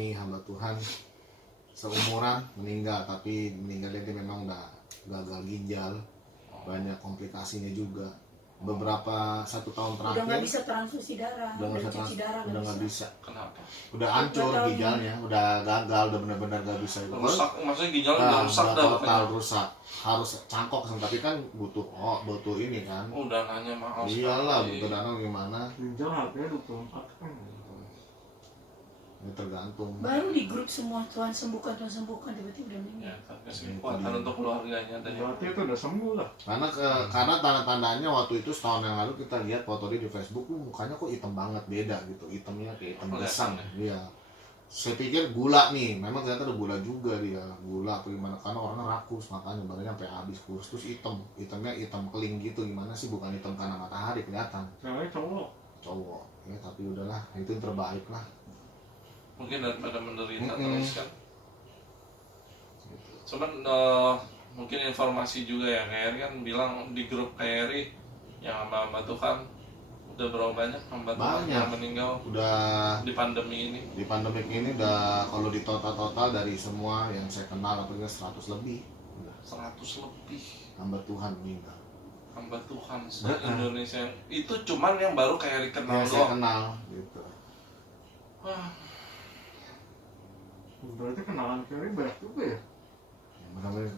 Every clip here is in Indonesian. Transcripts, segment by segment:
suami hamba Tuhan seumuran meninggal, tapi meninggalnya dia memang udah gagal ginjal, banyak komplikasinya juga. Beberapa 1 tahun terakhir udah nggak bisa transfusi darah, udah cuci darah udah nggak bisa. Kenapa? Udah hancur ginjalnya, udah gagal, udah benar-benar nggak bisa itu. Rusak, maksudnya ginjalnya udah rusak dah total rusak. Harus cangkok, tapi kan butuh ini kan. Udah nanya mahal sekali. Iyalah, butuh dana gimana? Ginjal harganya 24 kan. Ya tergantung. baru di grup semua Tuhan sembuhkan tiba-tiba udah meninggal. Ya, tapi kekuatan untuk keluarganya dan Berarti itu udah sembuh lah. Karena tanda-tandanya waktu itu setahun yang lalu kita lihat foto dia di Facebook, mukanya kok hitam banget, beda gitu, hitamnya kayak hitam gesang. Iya. Saya pikir gula nih, memang ternyata ada gula juga dia, gula apa gimana, karena orangnya rakus, makanya badannya sampai habis kurus, terus hitamnya hitam keling gitu, gimana sih, bukan hitam karena matahari kelihatan. Cewek Cowok, ya tapi udahlah, itu yang terbaik lah. mungkin daripada menderita terus kan. Cuman mungkin informasi juga ya, Kayri kan bilang di grup Kayri yang hamba-hamba Tuhan udah berapa banyak hamba Tuhan yang meninggal udah di pandemi ini. Di pandemik ini udah, kalau di total dari semua yang saya kenal apa 100 lebih. Udah 100 lebih hamba Tuhan meninggal. hamba Tuhan se-Indonesia. Itu cuman yang baru Kayri kenal Yang saya kenal gitu. Wah, berarti kenalan Kayri banyak juga ya?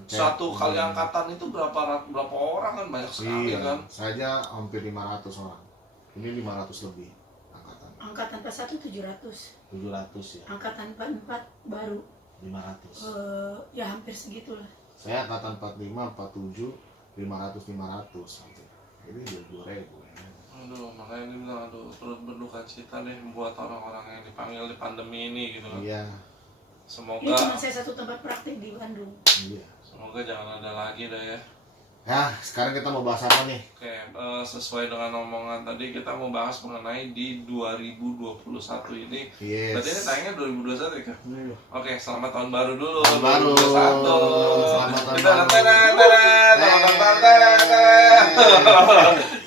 satu kali angkatan itu berapa orang kan, banyak sekali kan. Saja hampir 500 orang. Ini 500 lebih angkatan. Angkatan 41 700. 700 ya. Angkatan 44 baru 500. ya hampir segitulah. Saya angkatan 45, 47, 500 hampir. Ini udah 2000 ya. Aduh, makanya dia bilang, aduh, turut berduka cita deh buat orang-orang yang dipanggil di pandemi ini gitu. Iya. Semoga Ini cuma saya satu tempat praktik di Bandung. Iya. semoga jangan ada lagi dah ya. Ya, sekarang kita mau bahas apa nih? Oke, sesuai dengan omongan tadi kita mau bahas mengenai di 2021 ini. Yes. Berarti ini tayangnya 2021 ya, Kak? Iya. Oke, selamat tahun baru dulu. Tahun baru. 2021. Selamat tahun Kita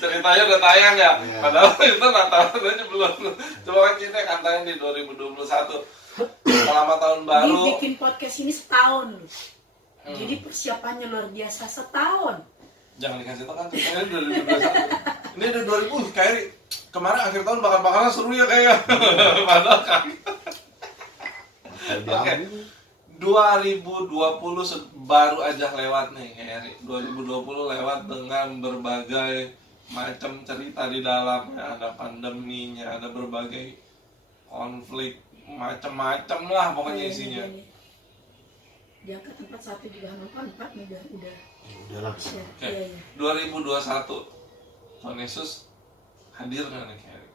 ceritanya udah tayang ya. Iya. Padahal itu Natal aja belum. Coba kan kita kan tayang di 2021. Selamat tahun Ini baru. bikin podcast ini setahun loh. Jadi persiapannya luar biasa setahun. Jangan dikasih tau kan, ini udah 2021. Ini udah 2000, kayak kemarin akhir tahun bakal seru ya kayaknya. Padahal kan. Oke. 2020 baru aja lewat nih, Eri. 2020 lewat dengan berbagai macam cerita di dalamnya. Ada pandeminya, ada berbagai konflik, macam-macam lah pokoknya isinya. Di angkatan 41 juga hamba 44 udah. Udah lah. Ya, Oke. iya. 2021 Tuhan Yesus hadir nggak nih, Eri?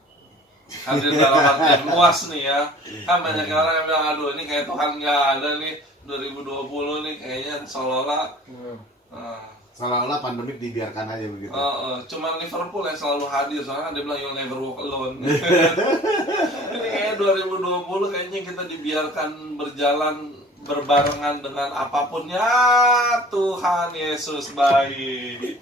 Hadir dalam artian luas nih ya. Kan banyak orang yang bilang, aduh ini kayak Tuhan nggak ada nih 2020 nih, kayaknya seolah-olah Seolah-olah pandemik dibiarkan aja begitu. Cuman Liverpool yang selalu hadir, soalnya dia bilang you'll never walk alone. Ini kayaknya 2020 kayaknya kita dibiarkan berjalan berbarengan dengan apapun ya. Tuhan Yesus baik.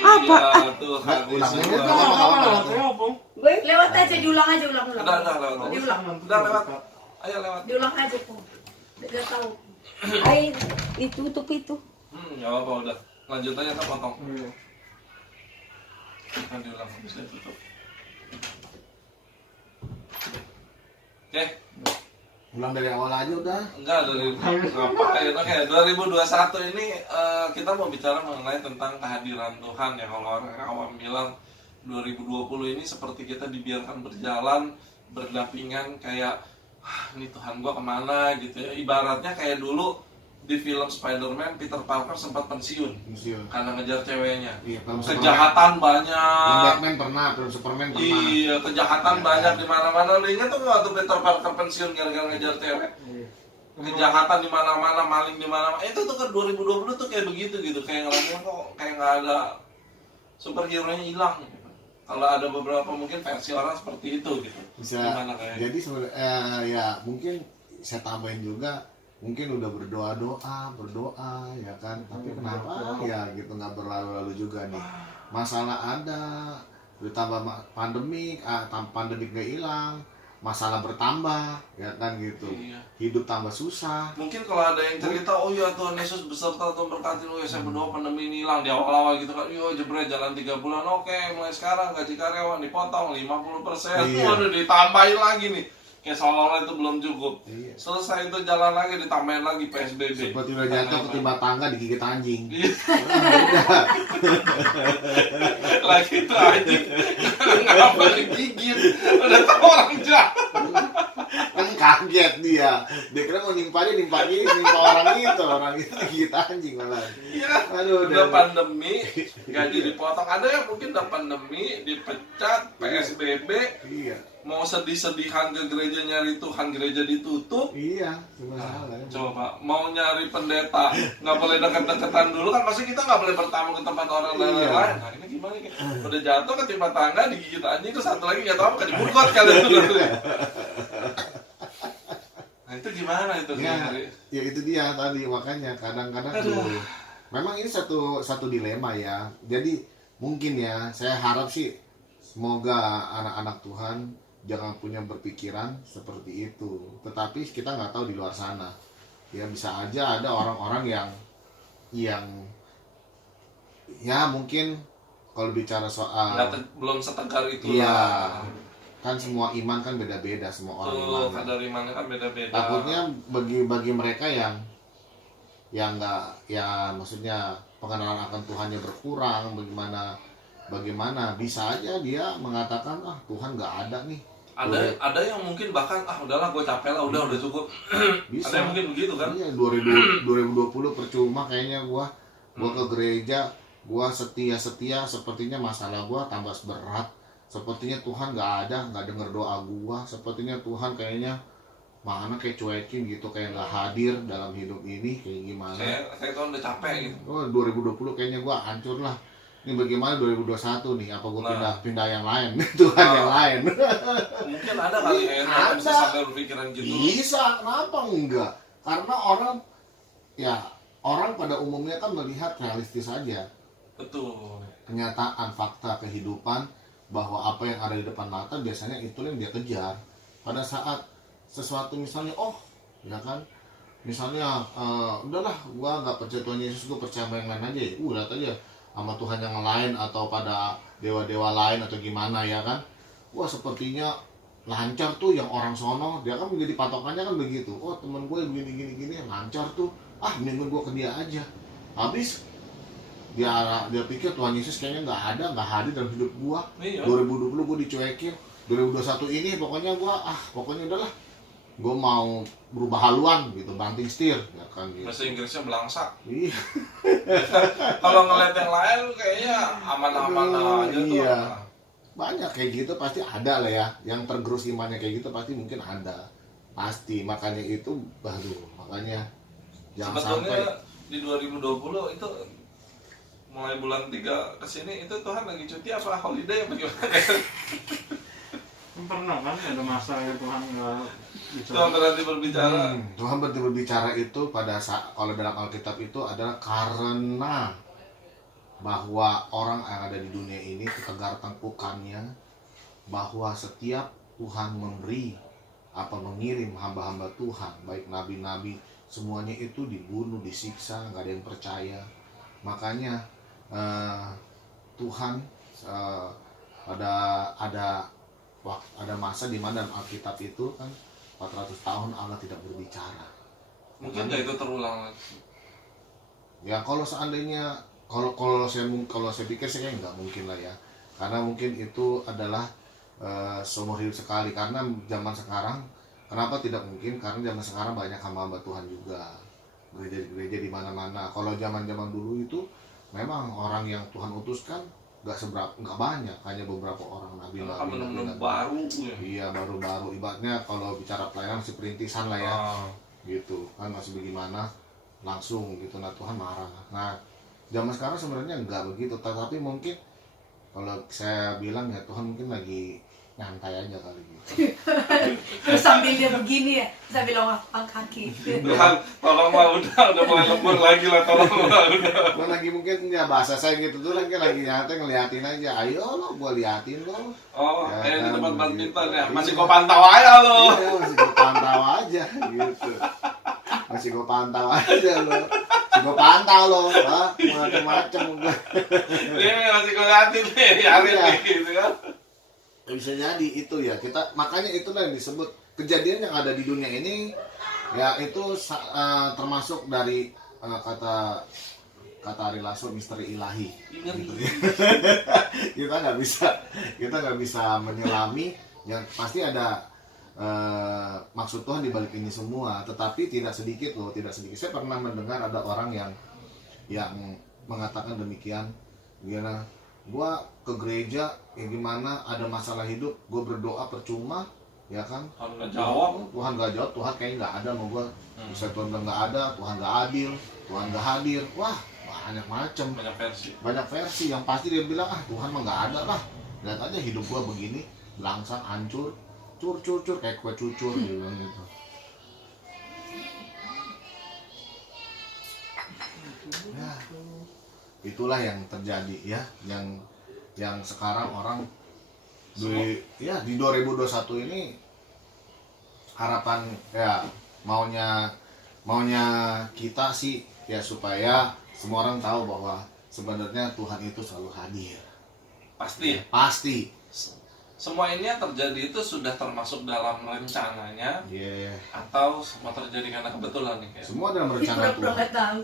Apa? Iya, Tuhan Yesus baik. Lewat aja, diulang aja, ulang. Udah lewat. Diulang. Udah lewat. Ayo lewat. Diulang aja, Pung. Gak tahu. Air itu tutup itu. Nggak apa-apa udah. Lanjut aja kita potong. Kan diulang habis dia tutup. Oke. Ulang dari awal aja udah. Enggak, dari ngapain? Oke, 2021 ini kita mau bicara mengenai tentang kehadiran Tuhan ya. Kalau orang awam bilang 2020 ini seperti kita dibiarkan berjalan berdampingan kayak ini Tuhan gua kemana gitu ya. Ibaratnya kayak dulu di film Spider-Man Peter Parker sempat pensiun karena ngejar ceweknya. Iya, Kejahatan banyak. Batman pernah, film Superman pernah. Iya, kejahatan banyak di mana-mana. Lu ingat tuh waktu Peter Parker pensiun gara-gara ngejar cewek? Kejahatan di mana-mana, maling di mana-mana. Itu tuh ke 2020 tuh kayak begitu gitu. Kayak ngelakuin kok kayak nggak ada superhero-nya hilang. Gitu. Kalau ada beberapa mungkin versi orang seperti itu gitu. Bisa. Gimana kayak? Jadi ya mungkin saya tambahin juga, mungkin udah berdoa ya kan, tapi kenapa ya gitu nggak berlalu-lalu juga nih. Masalah ada, ditambah pandemik nggak hilang, masalah bertambah, ya kan gitu. Iya. Hidup tambah susah. Mungkin kalau ada yang cerita, oh ya Tuhan Yesus beserta Tuhan berkati, oh ya saya berdoa pandemi ini hilang di awal-awal gitu kan, yo jebret jalan 3 bulan, oke mulai sekarang gaji karyawan dipotong 50%, Iya. waduh ditambahin lagi nih, kayak seolah-olah itu belum cukup. Iya. Selesai itu jalan lagi ditambahin lagi PSBB. Seperti udah jatuh ketimpa tangga digigit anjing. Iya. Udah. Lagi itu anjing ngapa digigit, udah tahu orang jahat. Kan kaget dia kira mau nimpa orang itu digigit anjing malah. Iya. Aduh, Udah pandemi gaji dipotong, ada yang mungkin udah pandemi dipecat PSBB, Iya, mau sedih-sedihan ke gereja nyari Tuhan, gereja ditutup. iya, cuma salah. Coba mau nyari pendeta nggak boleh dekat-dekatan dulu kan, pasti kita nggak boleh bertamu ke tempat orang lain. Iya. Nah ini gimana nih? Udah jatuh ketimpa tangga digigit anjing, terus satu lagi nggak tahu apa kejebur kalian itu. Nah itu gimana itu? Ya itu dia tadi, makanya kadang-kadang tuh memang ini satu dilema ya. Jadi mungkin ya saya harap sih semoga anak-anak Tuhan jangan punya berpikiran seperti itu. Tetapi kita nggak tahu di luar sana. Ya bisa aja ada orang-orang yang ya mungkin kalau bicara soal belum setegar itu. iya, kan semua iman kan beda-beda, semua orang Tuh, iman. kadar imannya kan beda-beda. Takutnya bagi mereka yang nggak, ya maksudnya pengenalan akan Tuhannya berkurang, bagaimana bisa aja dia mengatakan Tuhan nggak ada nih. Ada yang mungkin bahkan udahlah gue capek lah, udah cukup. Bisa. Ada yang mungkin begitu kan? Iya, 2020 percuma kayaknya gua ke gereja, gua setia sepertinya masalah gua tambah berat. Sepertinya Tuhan nggak denger doa gua. Sepertinya Tuhan kayaknya mana kayak cuekin gitu, kayak nggak hadir dalam hidup ini, kayak gimana. Saya tuh udah capek gitu. Oh, 2020 kayaknya gua hancur lah. Ini bagaimana 2021 nih? Apa gua pindah yang lain? Tuhan yang lain. Mungkin ada kali ya, yang bisa sampai berpikiran gitu. Bisa, kenapa enggak? Karena orang pada umumnya kan melihat realistis saja. Betul. Kenyataan, fakta, kehidupan, bahwa apa yang ada di depan mata biasanya itu yang dia kejar. Pada saat sesuatu misalnya, ya kan, misalnya udahlah, gua nggak percaya Tuhan Yesus, gua percaya sama yang lain aja. Lihat aja sama Tuhan yang lain atau pada dewa-dewa lain atau gimana ya kan. Wah sepertinya lancar tuh yang orang sono, dia kan menjadi patokannya kan begitu. Temen gue gini lancar tuh, mendingan gue ke dia aja. Habis dia pikir Tuhan Yesus kayaknya nggak hadir dalam hidup gue. Iya. 2020 gue dicuekin, 2021 ini pokoknya gue pokoknya udahlah, gue mau berubah haluan gitu, banting setir ya kan gitu. Bahasa Inggrisnya belangsak. Iya. Kalau ngeliat yang lain kayaknya aman-aman aja tuh. Iya. Banyak kayak gitu pasti ada lah ya, yang tergerus imannya kayak gitu pasti mungkin ada, pasti. Makanya itu makanya jangan sebetulnya sampai di 2020 itu mulai bulan 3 kesini itu Tuhan lagi cuti apa holiday apa gimana? Pernah kan ada masa ya Tuhan nggak bicara. Tuhan berhenti berbicara. Tuhan berhenti berbicara itu pada saat, kalau dalam Alkitab itu adalah karena bahwa orang yang ada di dunia ini tegar tengkukannya, bahwa setiap Tuhan mengirim hamba-hamba Tuhan, baik nabi-nabi, semuanya itu dibunuh, disiksa, nggak ada yang percaya. Makanya Tuhan ada masa di mana Alkitab itu kan 400 tahun Allah tidak berbicara. Mungkin nggak itu terulang lagi. Ya kalau seandainya kalau saya pikir sih kayak nggak mungkin lah ya, karena mungkin itu adalah seumur hidup sekali. Karena zaman sekarang, kenapa tidak mungkin? Karena zaman sekarang banyak hamba-hamba Tuhan juga, gereja di mana-mana. Kalau zaman dulu itu memang orang yang Tuhan utuskan nggak banyak, hanya beberapa orang nabi baru ya. Iya, baru ibaratnya kalau bicara pelayanan masih perintisan lah ya. Gitu kan, masih bagaimana langsung gitu. Nah Tuhan marah. Nah zaman sekarang sebenarnya nggak begitu, tetapi mungkin kalau saya bilang ya Tuhan mungkin lagi nyantai aja kali gitu. Terus sambil dia begini ya, sambil ngangkat kaki. Tuhan, tolonglah udah mulai lembur lagi lah, tolonglah udah. Lo lagi mungkin ya bahasa saya gitu tuh lagi nyantai ngeliatin aja. Ayo lo gua liatin lo. Oh, Ya kayak di kan, tempat gitu. badminton ya. Masih Iya. kau pantau aja lo. Iya, masih gua pantau aja gitu. Masih gua pantau aja lo. Masih gua pantau lo, ah, macam-macam gua. Ini masih kau liatin nih, hari Iya. nih gitu kan. Bisa jadi itu ya, kita makanya itulah yang disebut kejadian yang ada di dunia ini ya itu termasuk dari kata Ari Lasso misteri ilahi gitu ya. kita nggak bisa menyelami yang pasti ada maksud Tuhan di balik ini semua, tetapi tidak sedikit saya pernah mendengar ada orang yang mengatakan demikian, gimana gua ke gereja ya gimana ada masalah hidup gua berdoa percuma ya kan, Kalau nggak jawab, Tuhan nggak jawab, Tuhan kayaknya nggak ada sama gua. Bisa Tuhan bilang nggak ada, Tuhan nggak adil, Tuhan nggak hadir, wah banyak macam, banyak versi. Yang pasti dia bilang Tuhan mah nggak ada lah, lihat aja hidup gua begini langsung hancur, cur kayak kue cucur dia bilang gitu. Ya, itulah yang terjadi ya, yang sekarang orang di 2021 ini harapan ya maunya kita sih ya supaya semua orang tahu bahwa sebenarnya Tuhan itu selalu hadir. Pasti. Semua ini yang terjadi itu sudah termasuk dalam rencananya, atau semua terjadi karena kebetulan nih kayak. Semua dalam rencana Pura-pura Tuhan. nggak tahu.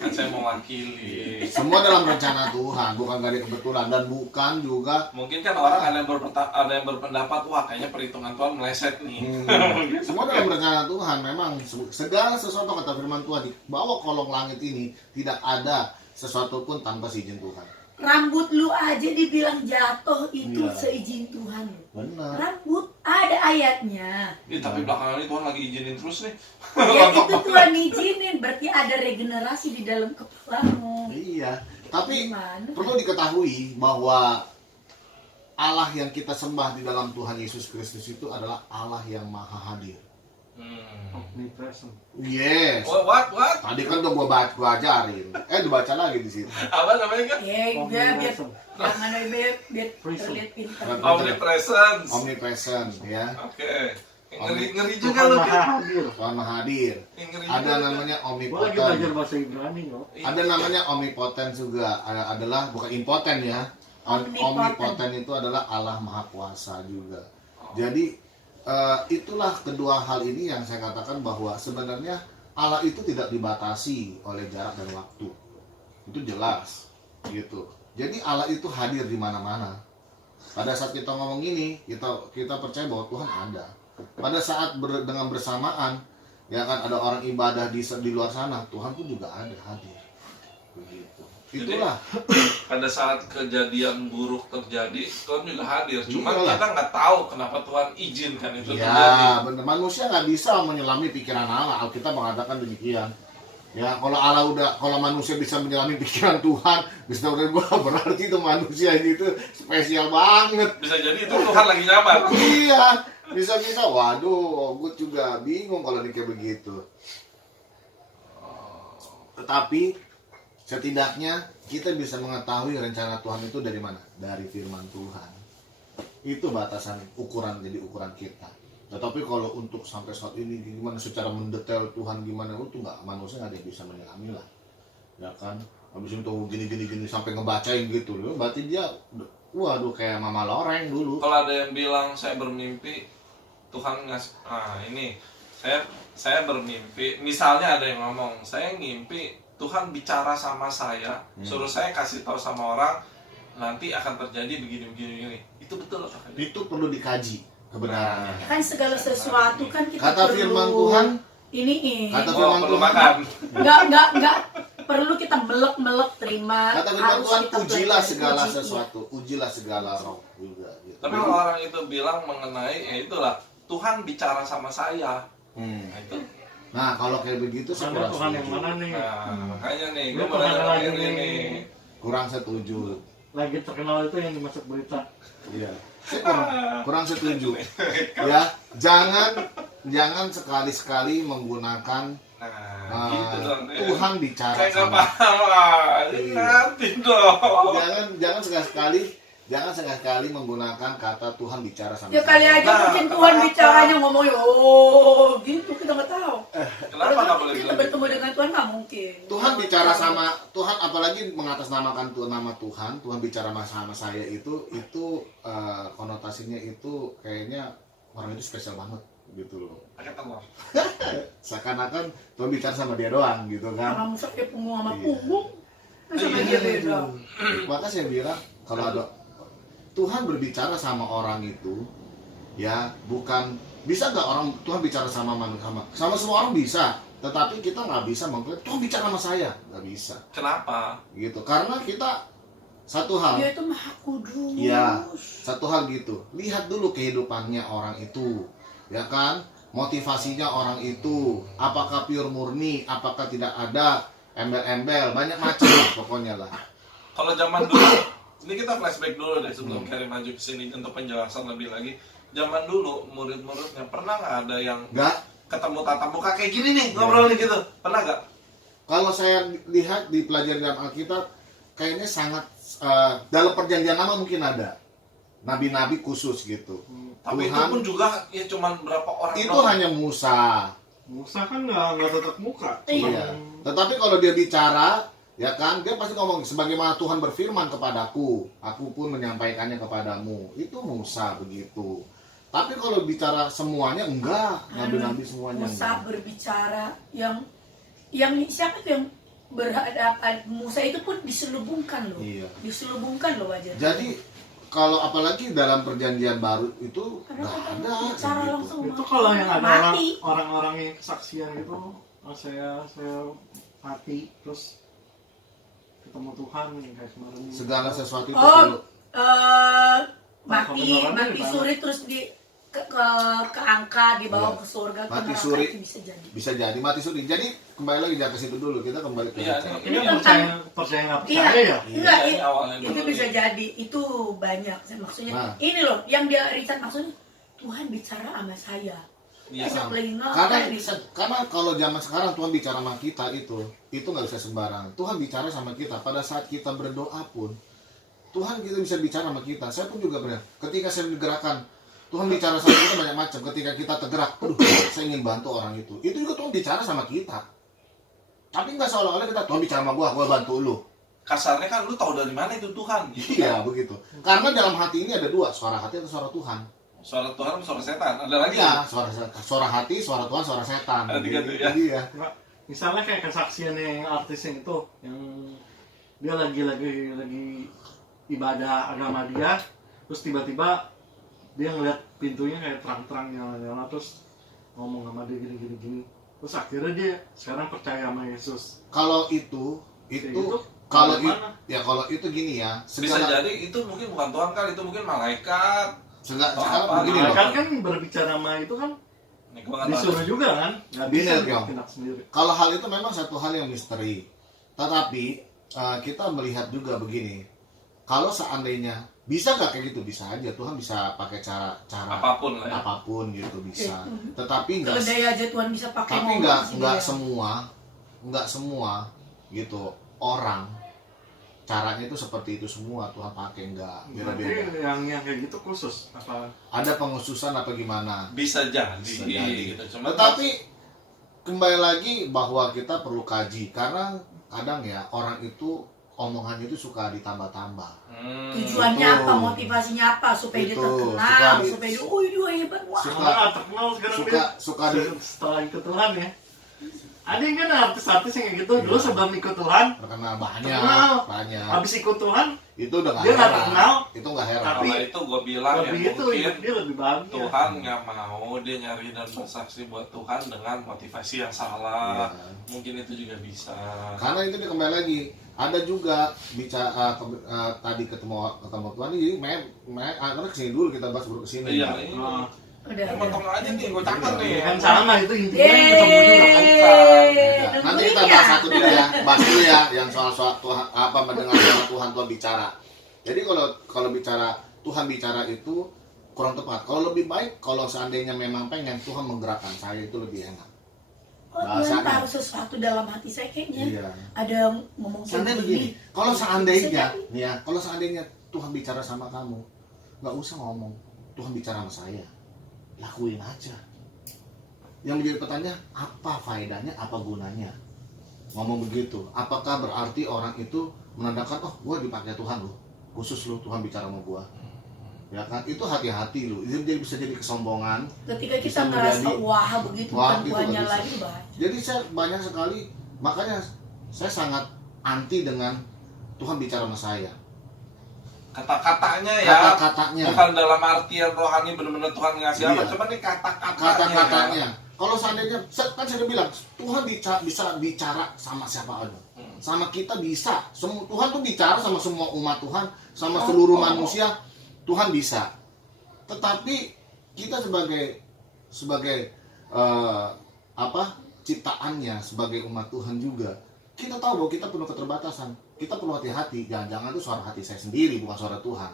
Kan saya mewakili. Semua dalam rencana Tuhan, bukan dari kebetulan dan bukan juga Mungkin kan orang ada yang berpendapat, wah kayaknya perhitungan Tuhan meleset nih. semua dalam rencana Tuhan. Memang segala sesuatu kata firman Tuhan di bawah kolong langit ini tidak ada sesuatu pun tanpa seizin Tuhan. Rambut lu aja dibilang jatuh itu Iya. seizin Tuhan. Benar. Rambut ada ayatnya. Tapi belakangan ini Tuhan lagi izinin terus nih. Ya itu Tuhan izinin, berarti ada regenerasi di dalam kepalamu. Iya. Tapi Gimana? perlu diketahui bahwa Allah yang kita sembah di dalam Tuhan Yesus Kristus itu adalah Allah yang maha hadir. Omnipresent. Yes. What? Tadi kan udah gua ajarin. Dibaca lagi di situ. Apa namanya kan? Ya, biar Omnipresent. mana biar terlihat pintar. Omnipresence. Omnipresent ya. Oke. Ngeri Tuhan juga lu. Maha Hadir. Tuhan maha hadir. Ngeri Ada juga. namanya Gua lagi omnipotent. belajar bahasa Ibrani loh. Ada namanya omnipotent juga. Adalah bukan impotent ya. Omnipotent itu adalah Allah maha kuasa juga. Jadi itulah kedua hal ini yang saya katakan bahwa sebenarnya Allah itu tidak dibatasi oleh jarak dan waktu. Itu jelas gitu. Jadi Allah itu hadir di mana-mana. Pada saat kita ngomong ini, kita percaya bahwa Tuhan ada. Pada saat dengan bersamaan ya kan ada orang ibadah di luar sana, Tuhan pun juga ada hadir. Begitu. Itulah. Pada saat kejadian buruk terjadi, Tuhan juga hadir. Cuma Iyalah. kita nggak tahu kenapa Tuhan izinkan itu terjadi. Ya, benar. Manusia nggak bisa menyelami pikiran Allah. Alkitab mengatakan demikian. Ya, kalau manusia bisa menyelami pikiran Tuhan, bisa gua berarti itu manusia ini tuh spesial banget. Bisa jadi itu Tuhan lagi nyamar. Iya, bisa. Waduh, gue juga bingung kalau ini kayak begitu. Tetapi setidaknya kita bisa mengetahui rencana Tuhan itu dari mana? Dari firman Tuhan. Itu batasan ukuran kita. Tetapi kalau untuk sampai saat ini gimana secara mendetail Tuhan gimana itu nggak, manusia nggak ada yang bisa menyelami lah. Ya kan? Habis itu gini sampai ngebacain gitu loh. Berarti dia waduh kayak Mama Loreng dulu. Kalau ada yang bilang saya bermimpi Tuhan ini saya bermimpi, misalnya ada yang ngomong saya ngimpi Tuhan bicara sama saya, suruh saya kasih tahu sama orang nanti akan terjadi begini. Itu betul atau tidak? Itu perlu dikaji kebenarannya. Kan segala sesuatu kan kita Kata perlu firman Tuhan, ini kata Oh, firman perlu Tuhan, makan. nggak perlu kita melek terima. kata firman Harus Tuhan, kita ujilah pelajari, segala uji. sesuatu, ujilah segala roh juga. Gitu. Tapi kalau orang itu bilang mengenai itulah Tuhan bicara sama saya. Nah, itu. Nah kalau kayak begitu saya Karena kurang Tuhan yang setuju. mana nih? Nah, makanya nih Lu gue mau kemana nanya lagi ini nih? nih. Kurang setuju. lagi terkenal itu yang dimaksud berita. Iya. Saya kurang setuju. Ya, jangan sekali-sekali menggunakan Nah, gitu dong. Tuhan bicara Kayak nggak sama. paham lah. Iya. Nanti dong. Jangan sekali-sekali menggunakan kata Tuhan bicara sama. Ya kali aja Nah, mungkin Tuhan kenapa? bicaranya ngomongnya, oh gitu kita nggak tahu. Kenapa nggak boleh kita bilang bertemu gitu? dengan Tuhan nggak mungkin. Tuhan bicara sama Tuhan, apalagi mengatasnamakan nama Tuhan bicara sama saya itu konotasinya itu kayaknya orang itu spesial banget gitu loh. Pakai telur. Seakan-akan Tuhan bicara sama dia doang gitu kan. Sama musuh dia punggung sama Iya. punggung. Sama dia beda. Maka saya bilang kalau ada Tuhan berbicara sama orang itu, ya bukan bisa nggak orang Tuhan bicara sama semua orang bisa, tetapi kita nggak bisa mengklaim Tuhan bicara sama saya, nggak bisa Kenapa? gitu, karena kita satu hal, Dia itu maha kudus. ya satu hal gitu, lihat dulu kehidupannya orang itu, ya kan, motivasinya orang itu, apakah pure murni, apakah tidak ada embel-embel, banyak macam lah pokoknya lah. Kalau zaman dulu, ini kita flashback dulu deh sebelum Karim maju ke sini untuk penjelasan lebih lagi. Zaman dulu murid-muridnya pernah nggak ada yang Nggak, ketemu tatap muka kayak gini nih ngobrolin gitu? Pernah nggak? kalau saya lihat di pelajaran dalam Alkitab, kayaknya sangat dalam perjanjian lama mungkin ada nabi-nabi khusus gitu. Tapi itu Tuhan, pun juga ya cuman berapa orang itu doang. hanya Musa. Musa kan nggak tatap muka. Iya. Tetapi kalau dia bicara, ya kan, dia pasti ngomong sebagaimana Tuhan berfirman kepadaku, aku pun menyampaikannya kepadamu. Itu Musa begitu. Tapi kalau bicara semuanya enggak, nabi-nabi semuanya Musa enggak. berbicara yang siapa tuh yang berhadapan Musa itu pun diselubungkan loh. Iya. Diselubungkan loh wajar. Jadi kalau apalagi dalam perjanjian baru itu Karena enggak kan ada bicara gitu. langsung Itu kalau yang ada mati. orang-orang yang kesaksian gitu, saya mati terus ketemu Tuhan yang kayak kemarin ini. Segala sesuatu itu Oh, perlu. mati Kebenarannya mati gimana? suri terus keangkat dibawa Iya. ke surga ke Mati neraka, suri. itu bisa jadi. Bisa jadi mati suri. Jadi kembali lagi jangan ke situ dulu, kita kembali ke Iya, Ini yang percaya nggak Iya, percaya ya? enggak, Ini awalnya itu dulu bisa nih. jadi, itu banyak. Maksudnya Nah. ini loh, yang dia Richard maksudnya Tuhan bicara sama saya. Iya, Saya lagi karena ngapain? karena kalau zaman sekarang Tuhan bicara sama kita itu nggak bisa sembarang. Tuhan bicara sama kita pada saat kita berdoa pun Tuhan kita bisa bicara sama kita. Saya pun juga benar. Ketika saya digerakkan, Tuhan bicara sama kita banyak macam. Ketika kita tergerak, aduh, saya ingin bantu orang itu juga Tuhan bicara sama kita. Tapi nggak seolah-olah kita Tuhan bicara sama gua bantu lu. Kasarnya kan lu tahu dari mana itu Tuhan gitu. Iya begitu. Karena dalam hati ini ada dua, suara hati atau suara Tuhan. Suara Tuhan sama suara setan. Ada lagi Iya, nggak? suara hati, suara Tuhan, suara setan. Ada tiga tuh, ya. Iya. Nggak, misalnya kayak kesaksian yang artis yang itu, yang dia lagi ibadah agama dia, terus tiba-tiba dia ngeliat pintunya kayak terang-terang nyala-nyala, terus ngomong sama dia gini, terus akhirnya dia sekarang percaya sama Yesus. Kalau itu Kayak gitu, kalau gimana? kalau itu gini ya, Bisa jadi itu mungkin bukan Tuhan kan, itu mungkin malaikat. sekarang apa, begini loh. Kan berbicara sama itu kan Nih, gua nggak tahu. disuruh juga kan, nggak bisa Gini, Pyong. bertindak sendiri. Kalau hal itu memang satu hal yang misteri. Tetapi kita melihat juga begini. Kalau seandainya bisa nggak kayak gitu, bisa aja Tuhan bisa pakai cara Apapun lah ya. apapun gitu bisa. Tetapi nggak Keledai aja Tuhan bisa pakai tapi ngomong nggak sih nggak dia. semua gitu orang caranya itu seperti itu semua Tuhan pakai, nggak Berarti beda-beda. yang kayak gitu khusus apa? Ada penghususan apa gimana? Bisa jadi, Bisa jadi. gitu. Cuma Tetapi kembali lagi bahwa kita perlu kaji karena kadang ya orang itu omongannya itu suka ditambah-tambah. Tujuannya Itu. apa, motivasinya apa, supaya dia Itu, terkenal, suka supaya dia, oh dia hebat, wah. Suka- Karena terkenal sekarang suka di setelah ikut Tuhan ya. Ada yang kan artis-artis yang kayak gitu dulu Iya. sebelum ikut Tuhan, terkenal Terkenal. banyak. habis ikut Tuhan Itu udah nggak Dia nggak heran. terkenal, Itu nggak heran. tapi kalau itu gue bilang ya lebih itu mungkin hidup dia lebih bahagia. Tuhan nggak mau dia nyari dan bersaksi buat Tuhan dengan motivasi yang salah. Iya. Mungkin itu juga bisa. Karena itu dia kembali lagi. Ada juga bicara tadi ketemu Tuhan jadi karena kesini dulu kita bahas baru kesini. Iya, Gitu. ini. Nah, Udah. Potong aja nih, gue cakap nih. kan sama itu intinya ketemu juga kan. Beda. Yeay, Nanti kita tentunya. bahas satu dulu ya, bahas dulu ya yang soal Tuhan apa mendengar suara Tuhan bicara. Jadi kalau bicara Tuhan bicara itu kurang tepat. Kalau lebih baik kalau seandainya memang pengen Tuhan menggerakkan saya, itu lebih enak. Oh, Tuhan Bahasanya. taruh sesuatu dalam hati saya kayaknya. Iya. Ada yang ngomong kayak Seandainya begini. begini, kalau seandainya Bisa jadi. nih ya, kalau seandainya Tuhan bicara sama kamu, nggak usah ngomong Tuhan bicara sama saya, lakuin aja. Yang menjadi pertanyaan, apa faedahnya, apa gunanya ngomong begitu? Apakah berarti orang itu menandakan, oh gue dipakai Tuhan loh, khusus lo Tuhan bicara sama gue? Ya kan, itu hati-hati lo, itu bisa jadi kesombongan. Ketika kita Bisa ngerasa menjadi- wah begitu Wah, kan itu Tuhannya nggak bisa. lagi bahaya. Jadi saya banyak sekali, makanya saya sangat anti dengan Tuhan bicara sama saya. Kata-katanya ya, Kata-katanya, bukan dalam artian rohani benar-benar Tuhan ngasih apa, Iya. cuma nih kata-katanya. kata-katanya. Kalau seandainya, kan saya udah bilang, Tuhan bisa bicara sama siapa aja. Sama kita bisa. Tuhan tuh bicara sama semua umat Tuhan, sama seluruh manusia, Tuhan bisa. Tetapi kita sebagai ciptaannya, sebagai umat Tuhan juga, kita tahu bahwa kita penuh keterbatasan. Kita perlu hati-hati. Jangan-jangan itu suara hati saya sendiri, bukan suara Tuhan.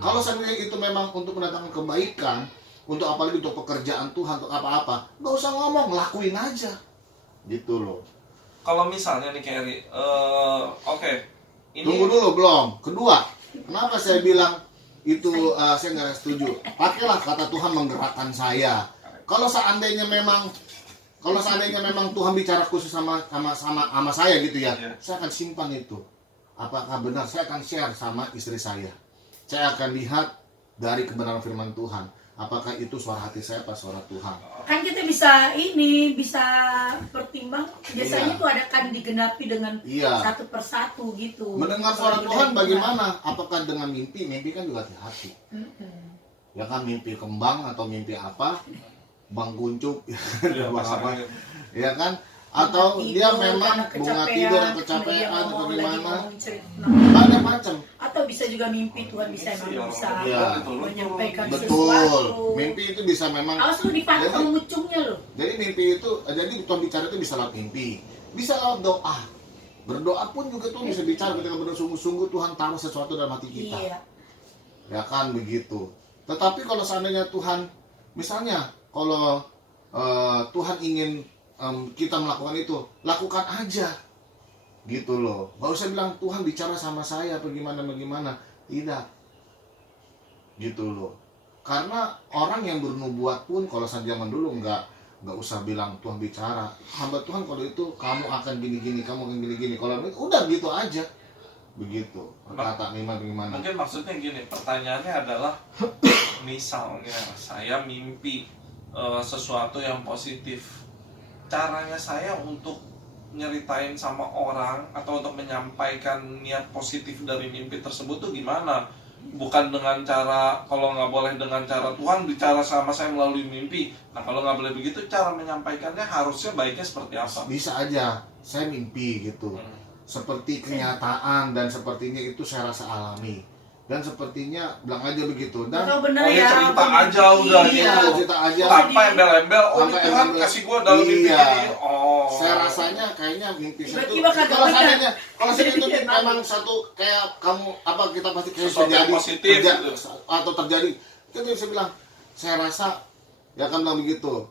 Kalau seandainya itu memang untuk mendatangkan kebaikan, untuk apalagi untuk pekerjaan Tuhan, untuk apa-apa, nggak usah ngomong, lakuin aja. Gitu loh. Kalau misalnya nih Kerry, oke, ini Tunggu dulu, belum. Kedua, kenapa saya bilang itu saya nggak setuju? Pakailah kata Tuhan menggerakkan saya. Kalau seandainya memang Tuhan bicara khusus sama saya gitu ya, Iya. saya akan simpan itu. Apakah benar? Saya akan share sama istri saya. Saya akan lihat dari kebenaran firman Tuhan. Apakah itu suara hati saya atau suara Tuhan? Kan kita bisa pertimbang biasanya Iya. itu ada kan digenapi dengan Iya. satu persatu gitu. Mendengar suara Kalau Tuhan kita- bagaimana? Apakah dengan mimpi? Mimpi kan juga hati-hati. Mm-mm. Ya kan, mimpi kembang atau mimpi apa? Bang kuncup, ya, bang apa? pasangan. Ya kan? Atau Bunga dia tidur, memang karena bunga kecapean, tidur kemudian kecapean atau ngomong lagi, gimana? ngomongin cerita. Banyak macam. Atau bisa juga mimpi Tuhan bisa Iya, emang bisa Iya. menyampaikan Betul. sesuatu. Mimpi itu bisa memang. Awas lu dipakai Jadi- sama mucungnya lo. Jadi mimpi itu, jadi Tuhan bicara itu bisa lewat mimpi, bisa lewat doa. Berdoa pun juga Tuhan bisa bicara ketika bersungguh-sungguh Tuhan taruh sesuatu dalam hati kita. Iya. Ya kan begitu. Tetapi kalau seandainya Tuhan, misalnya kalau Tuhan ingin kita melakukan itu, lakukan aja, gitu loh. Gak usah bilang Tuhan bicara sama saya, bagaimana. Tidak, gitu loh. Karena orang yang bernubuat pun kalau saja zaman dulu nggak usah bilang Tuhan bicara. Hamba Tuhan kalau itu kamu akan gini-gini, kamu akan gini-gini. Kalau itu udah gitu aja, begitu. Kata gimana? Mungkin maksudnya gini, pertanyaannya adalah misalnya saya mimpi sesuatu yang positif, caranya saya untuk nyeritain sama orang atau untuk menyampaikan niat positif dari mimpi tersebut tuh gimana? Bukan dengan cara, kalau nggak boleh dengan cara Tuhan bicara sama saya melalui mimpi. Nah kalau nggak boleh begitu, cara menyampaikannya harusnya baiknya seperti apa? Bisa aja, saya mimpi gitu. Seperti kenyataan dan sepertinya itu saya rasa alami. Dan sepertinya bilang aja begitu. Dan Atau bener Oh, ya ya. cerita apa aja mimpi. udah Iya. gitu. cerita aja. Tanpa embel-embel, oh ini Tanpa Tuhan embel-embel. kasih gua dalam mimpi Iya. ini. Oh. Saya rasanya kayaknya mimpi saya itu. Tiba-tiba kagak Kalau benar. seandainya, kalau saya itu Jadi, memang satu kayak kamu apa kita pasti kayak Sesuatu yang positif, gitu. atau terjadi. Kita bisa bilang, saya rasa ya kan bilang begitu.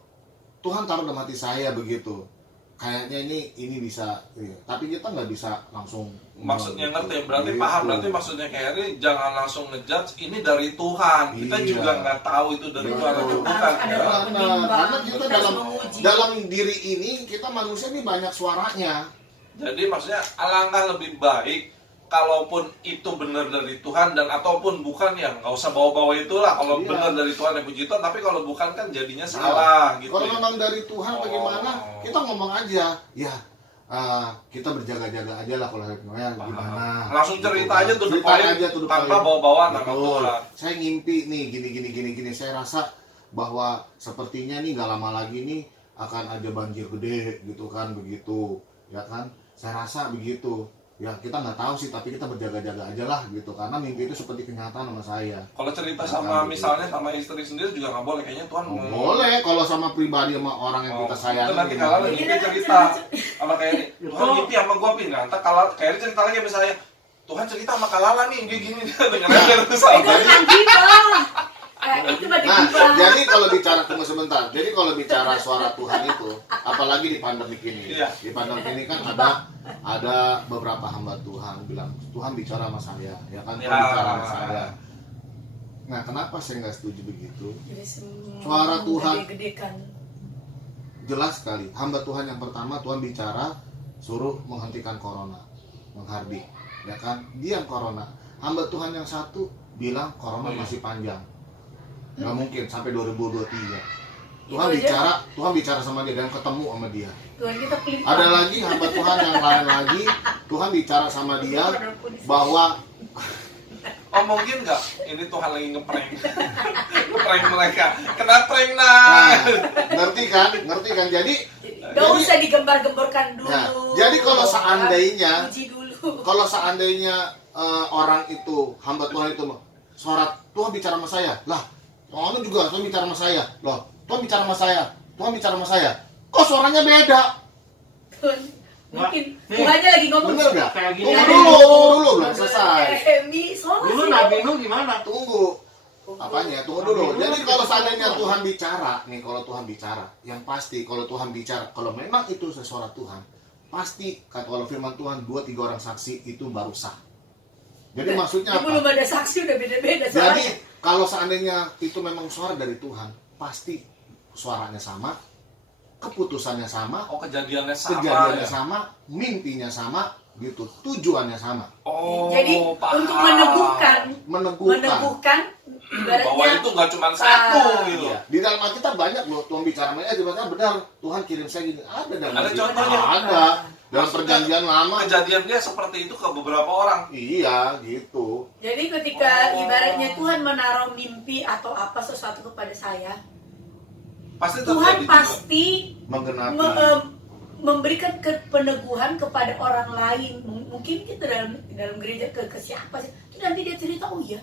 Tuhan taruh dalam hati saya begitu. Kayaknya ini bisa, iya. Tapi kita nggak bisa langsung. Maksudnya bilang ngerti, berarti gitu. paham, berarti maksudnya Kerry jangan langsung ngejudge ini dari Tuhan. Kita Iya. juga nggak tahu itu dari Betul. Tuhan atau Harus bukan. ada Ya. Benar, penimbang. karena kita Harus menguji. dalam diri ini kita manusia ini banyak suaranya. Jadi maksudnya alangkah lebih baik kalaupun itu benar dari Tuhan dan ataupun bukan, ya nggak usah bawa-bawa itulah. Kalau Iya. benar dari Tuhan ya puji Tuhan, tapi kalau bukan kan jadinya salah gitu. Kalau ya. memang dari Tuhan Oh. bagaimana, kita ngomong aja, ya kita berjaga-jaga aja lah kalau ya gimana. Langsung cerita Gitu aja kan. tuh Cerita depan aja tuh tanpa depan. bawa-bawa nama Betul. Tuhan. Saya ngimpi nih gini. Saya rasa bahwa sepertinya nih gak lama lagi nih akan ada banjir gede gitu kan, begitu ya kan. Saya rasa begitu. Ya kita nggak tahu sih, tapi kita berjaga-jaga aja lah gitu, karena mimpi itu seperti kenyataan sama saya. Kalau cerita Ya, sama kan, misalnya begitu. sama istri sendiri juga nggak boleh, kayaknya Tuhan mau. Boleh kalau sama pribadi sama orang yang kita sayangi. Itu nanti gimana? kalau lagi Iya, cerita sama Kerry, Tuhan Oh. mimpi sama gua pin. Nah, ntar kalau Kerry cerita lagi misalnya, Tuhan cerita sama Kalala nih, dia gini dia dengerin dari Itu sana. tentang gibah. Itu mah Nah, gibah. jadi kalau bicara, tunggu sebentar. Jadi kalau bicara suara Tuhan itu, apalagi di pandemi ini, Iya. di pandemi ini kan ada beberapa hamba Tuhan bilang Tuhan bicara sama saya, ya kan? Tuhan Ya. bicara sama saya. Nah, kenapa saya nggak setuju begitu? Jadi semua Suara Tuhan. gede-gedekan. Jelas sekali, hamba Tuhan yang pertama Tuhan bicara suruh menghentikan corona, menghardik, ya kan? Diam corona. Hamba Tuhan yang satu bilang corona masih panjang, nggak mungkin sampai 2023. Tuhan Itu aja. Tuhan bicara sama dia dan ketemu sama dia. Tuhan kita pelipah. Ada lagi hamba Tuhan yang lain lagi, Tuhan bicara sama dia bahwa Oh mungkin nggak? Ini Tuhan lagi ngeprank, ngeprank mereka. Kena prank nah, nah. ngerti kan? Jadi Gak usah digembar-gemborkan dulu. Nah, jadi kalau seandainya Uji dulu. orang itu hamba Tuhan itu suara Tuhan bicara sama saya, lah Tuhan juga Tuhan bicara sama saya, loh Tuhan bicara sama saya, Tuhan bicara sama saya, kok suaranya beda? Tuhan, mungkin Nih, Tuhannya lagi ngomong. Bener nggak? Kayak gini Tunggu aja. dulu belum selesai. Dulu Nabi Nuh gimana? Tunggu. Apanya? Tunggu dulu. Jadi kalau seandainya Tuhan bicara, nih kalau Tuhan bicara, yang pasti kalau Tuhan bicara, kalau memang itu suara Tuhan, pasti kalau firman Tuhan 2-3 orang saksi itu baru sah. Jadi maksudnya apa? Belum ada saksi udah beda-beda Jadi soalnya. kalau seandainya itu memang suara dari Tuhan, pasti suaranya sama, keputusannya sama, Oh kejadiannya sama. kejadiannya ya? sama, mimpinya sama, gitu. Tujuannya sama. Oh. Jadi paham. untuk meneguhkan Meneguhkan. bahwa ibaratnya itu nggak cuma satu gitu. Iya. Di dalam Alkitab banyak loh Tuhan bicara sama dia, benar Tuhan kirim saya gini. Ada dalam Ada Alkitab. contohnya? Ada. Dalam Maksudnya, perjanjian lama. Kejadiannya seperti itu ke beberapa orang. Iya, gitu. jadi ketika Oh. ibaratnya Tuhan menaruh mimpi atau apa sesuatu kepada saya, Pasti Tuhan terjadi juga. pasti Menggenapi. memberikan peneguhan kepada orang lain. Mungkin kita dalam gereja ke siapa sih? Itu nanti dia cerita, oh iya,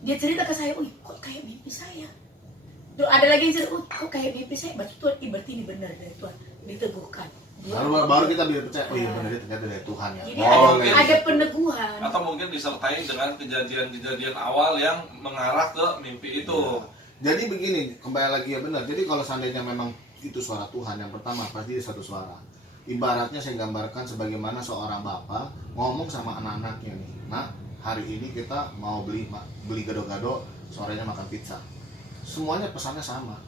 dia cerita ke saya, oh kok kayak mimpi saya. Tuh ada lagi yang cerita, oh kok kayak mimpi saya. Berarti Tuhan, berarti ini benar dari Tuhan, diteguhkan. Baru kita bisa percaya, oh iya benar itu ternyata dari Tuhan ya. Jadi Boleh. ada peneguhan. Atau mungkin disertai dengan kejadian-kejadian awal yang mengarah ke mimpi itu. Jadi begini, kembali lagi ya benar. Jadi kalau seandainya memang itu suara Tuhan, yang pertama pasti satu suara. Ibaratnya saya gambarkan sebagaimana seorang bapak ngomong sama anak-anaknya nih, nah hari ini kita mau beli gado-gado, sorenya makan pizza. Semuanya pesannya sama.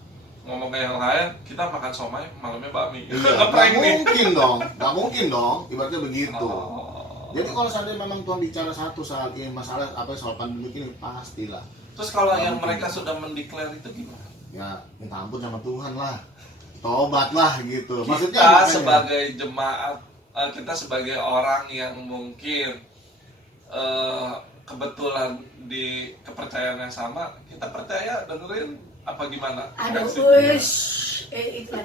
Ngomong kayak yang lain, kita makan somai, malamnya bakmi. Iya, Ngeprank nih. nggak mungkin dong, ibaratnya begitu. Oh. Jadi kalau seandainya memang Tuhan bicara satu soal ini masalah apa soal pandemi ini pastilah. Terus kalau Nggak yang mungkin. mereka sudah mendeklar itu gimana? Ya minta ampun sama Tuhan lah, tobat lah gitu. Maksudnya Kita makanya- sebagai jemaat, kita sebagai orang yang mungkin kebetulan di kepercayaan yang sama, kita percaya dengerin apa gimana? Aduh, Reaksinya.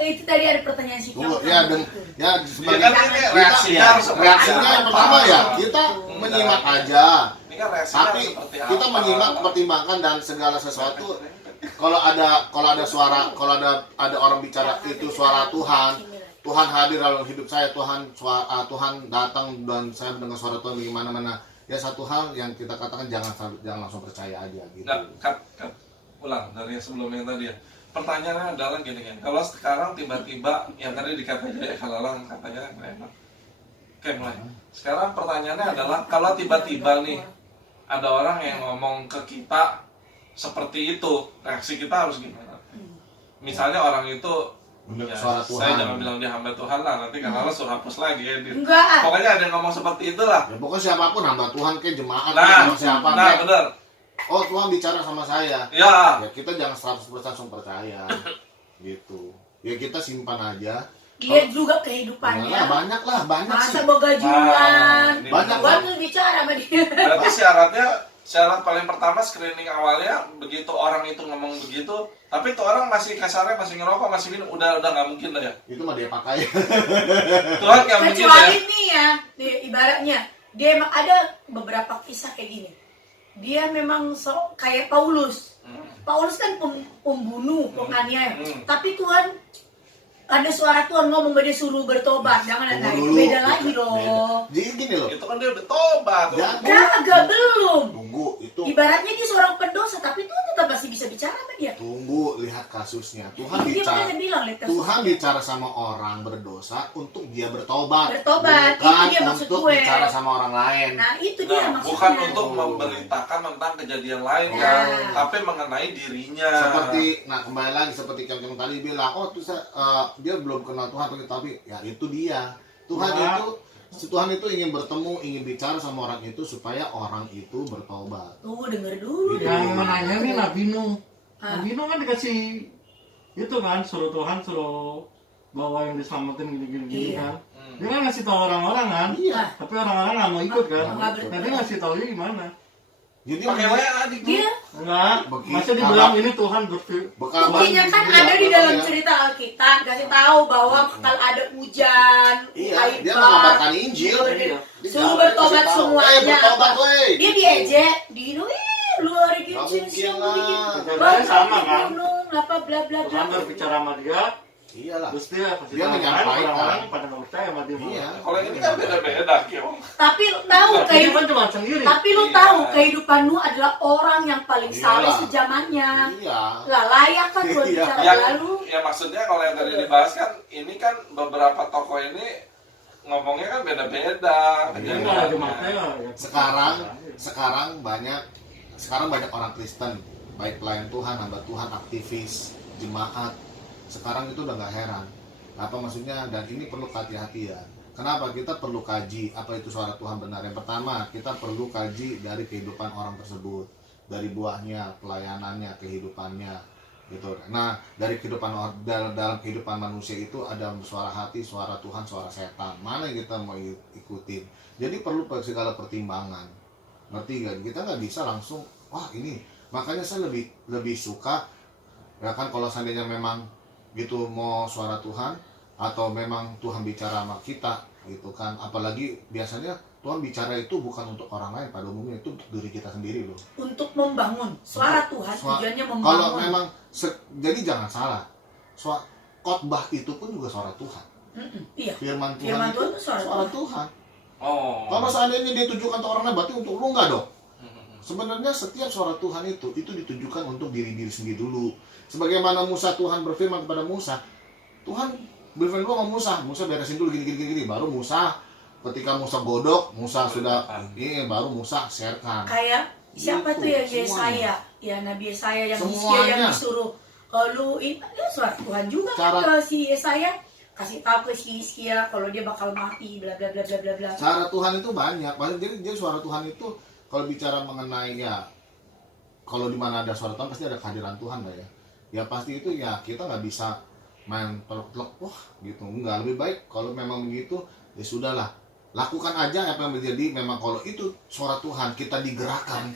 itu tadi ada pertanyaan sih. Tunggu, ya, Ya sebagai kan ini reaksinya harus seperti reaksinya yang apa? pertama ya kita menyimak aja, Ini kan reaksinya tapi seperti kita apa? menyimak, pertimbangkan dan segala sesuatu. Kalau ada suara, kalau ada orang bicara itu suara Tuhan, Tuhan hadir dalam hidup saya, Tuhan datang dan saya mendengar suara Tuhan di mana-mana. Ya satu hal yang kita katakan jangan langsung percaya aja gitu. Nah, cut. Ulang dari yang sebelumnya tadi ya. Pertanyaannya adalah gini. Kalau sekarang tiba-tiba yang tadi dikatakan kalau orang katanya nggak enak. Oke mulai. Sekarang pertanyaannya adalah kalau tiba-tiba nih ada orang yang ngomong ke kita seperti itu, reaksi kita harus gimana? Misalnya orang itu Mendengar ya, suara Tuhan. saya jangan bilang dia hamba Tuhan lah, nanti kan Allah suruh hapus lagi ya. Enggak. Pokoknya ada yang ngomong seperti itulah. Ya pokoknya siapapun hamba Tuhan ke jemaat Nah, ke siapa nah kek. benar. Oh Tuhan bicara sama saya. Ya, Ya kita jangan 100% langsung percaya gitu. Ya kita simpan aja. Lihat juga kehidupannya. Nah, banyak Masa sih. boga jualan. ini Banyak benar. Tuhan tuh bicara sama dia. Berarti syarat paling pertama screening awalnya begitu orang itu ngomong begitu, tapi tuh orang masih kasarnya masih ngerokok masih minum, udah nggak mungkin lah ya. Itu mah dia pakai. Tuhan nggak mungkin Kecuali ya. nih ya, ibaratnya dia emang ada beberapa kisah kayak gini. Dia memang kayak Paulus. Paulus kan pembunuh, penganiaya. Tapi Tuhan ada suara Tuhan ngomong dia suruh bertobat, jangan ada itu Tunggu dulu. beda lagi loh. Jadi gini loh, Itu kan dia udah tobat. Kagak belum. tunggu itu. Ibaratnya dia seorang pendosa, tapi Tuhan tetap masih bisa bicara sama dia. Tunggu, lihat kasusnya. Tuhan Dia bicara. makanya bilang, lihat kasusnya. Tuhan bicara sama orang berdosa untuk dia bertobat. Bertobat, itu Bukan dia maksud untuk gue. bicara sama orang lain. Nah itu dia Nah, maksudnya. bukan untuk memberitakan tentang kejadian lain Nah. kan, tapi mengenai dirinya. Seperti, nah kembali lagi seperti yang tadi bilang, oh tuh dia belum kenal Tuhan, tapi ya itu dia. Nah. Tuhan itu ingin bertemu, ingin bicara sama orang itu supaya orang itu bertobat. Tunggu denger dulu. Yang menanya nih Nabi Nuh. Ah. Nabi Nuh kan dikasih itu kan, suruh Tuhan suruh bawa yang diselamatin gini-gini Iya. kan. Dia kan ngasih tahu orang-orang kan. Iya. Tapi orang-orang nggak mau ikut kan. Nggak Nah dia ngasih tahunya gimana? Jadi Pakai WA adik Dia Enggak. Begitu. Masa dibilang ini Tuhan berfirman. buktinya kan ada di dalam cerita Alkitab kasih tahu bahwa kalau ada hujan, Iya, air dia bah, mengabarkan Injil. Iya. suruh bertobat semuanya. bertobat, weh. Dia diejek, digini, lu hari Nggak gini mungkin siang lah. begini. Kejadiannya sama kan. Gunung, apa bla bla bla. Tuhan berbicara sama dia. Iyalah. Terus dia kasih Dia tahu kan, menyampaikan. orang-orang pada nggak percaya sama dia. Iya. Kalau ini kan beda-beda, Kiong. Tapi lu tahu Dia kehidupan kan cuma sendiri. tapi lu Iya. tahu kehidupan Nuh adalah orang yang paling saleh Iyalah. sezamannya. Iya. Lah layak kan buat Iya. bicara Yang lalu. ya maksudnya kalau yang tadi dibahas kan, ini kan beberapa tokoh ini ngomongnya kan beda-beda. Dia Iya. nggak ada makanya. Ya. Sekarang banyak orang Kristen, baik pelayan Tuhan, hamba Tuhan, aktivis, jemaat. Sekarang itu udah nggak heran. Apa maksudnya? Dan ini perlu kehati-hatian. Kenapa? Kita perlu kaji apa itu suara Tuhan benar. Yang pertama, kita perlu kaji dari kehidupan orang tersebut, dari buahnya, pelayanannya, kehidupannya, gitu. Nah, dari dalam kehidupan manusia itu ada suara hati, suara Tuhan, suara setan. Mana yang kita mau ikutin? Jadi perlu segala pertimbangan. Ngerti gak? Kita nggak bisa langsung, wah ini. Makanya saya lebih suka, ya kan kalau seandainya memang gitu mau suara Tuhan atau memang Tuhan bicara sama kita gitu kan, apalagi biasanya Tuhan bicara itu bukan untuk orang lain, pada umumnya itu untuk diri kita sendiri loh. Untuk membangun suara Tuhan tujuannya membangun. Kalau memang jadi jangan salah, khotbah itu pun juga suara Tuhan. Iya. Firman Tuhan Firman itu Tuhan itu suara Tuhan. Oh. Kalau seandainya dia tujukan ke orang lain, berarti untuk lu enggak dong. Sebenarnya setiap suara Tuhan itu ditujukan untuk diri sendiri dulu. Sebagaimana Musa, Tuhan berfirman kepada Musa, Tuhan berfirman dulu sama Musa beresin dulu gini, baru Musa, ketika Musa godok, Musa sudah ini, baru Musa sharekan. Kayak siapa Gitu, tuh yang semuanya. Yesaya? Ya Nabi Yesaya yang Semuanya. Hizkia yang disuruh lu ini ya, suara Tuhan juga kan ke si Yesaya, kasih tahu ke si Hizkia kalau dia bakal mati bla bla bla bla bla bla. Cara Tuhan itu banyak. Jadi suara Tuhan itu kalau bicara mengenai ya, kalau di mana ada suara Tuhan pasti ada kehadiran Tuhan lah ya. Ya pasti itu ya kita nggak bisa main peluk-peluk wah gitu. Enggak, lebih baik kalau memang begitu ya sudahlah. Lakukan aja apa yang terjadi. Memang kalau itu suara Tuhan kita digerakkan.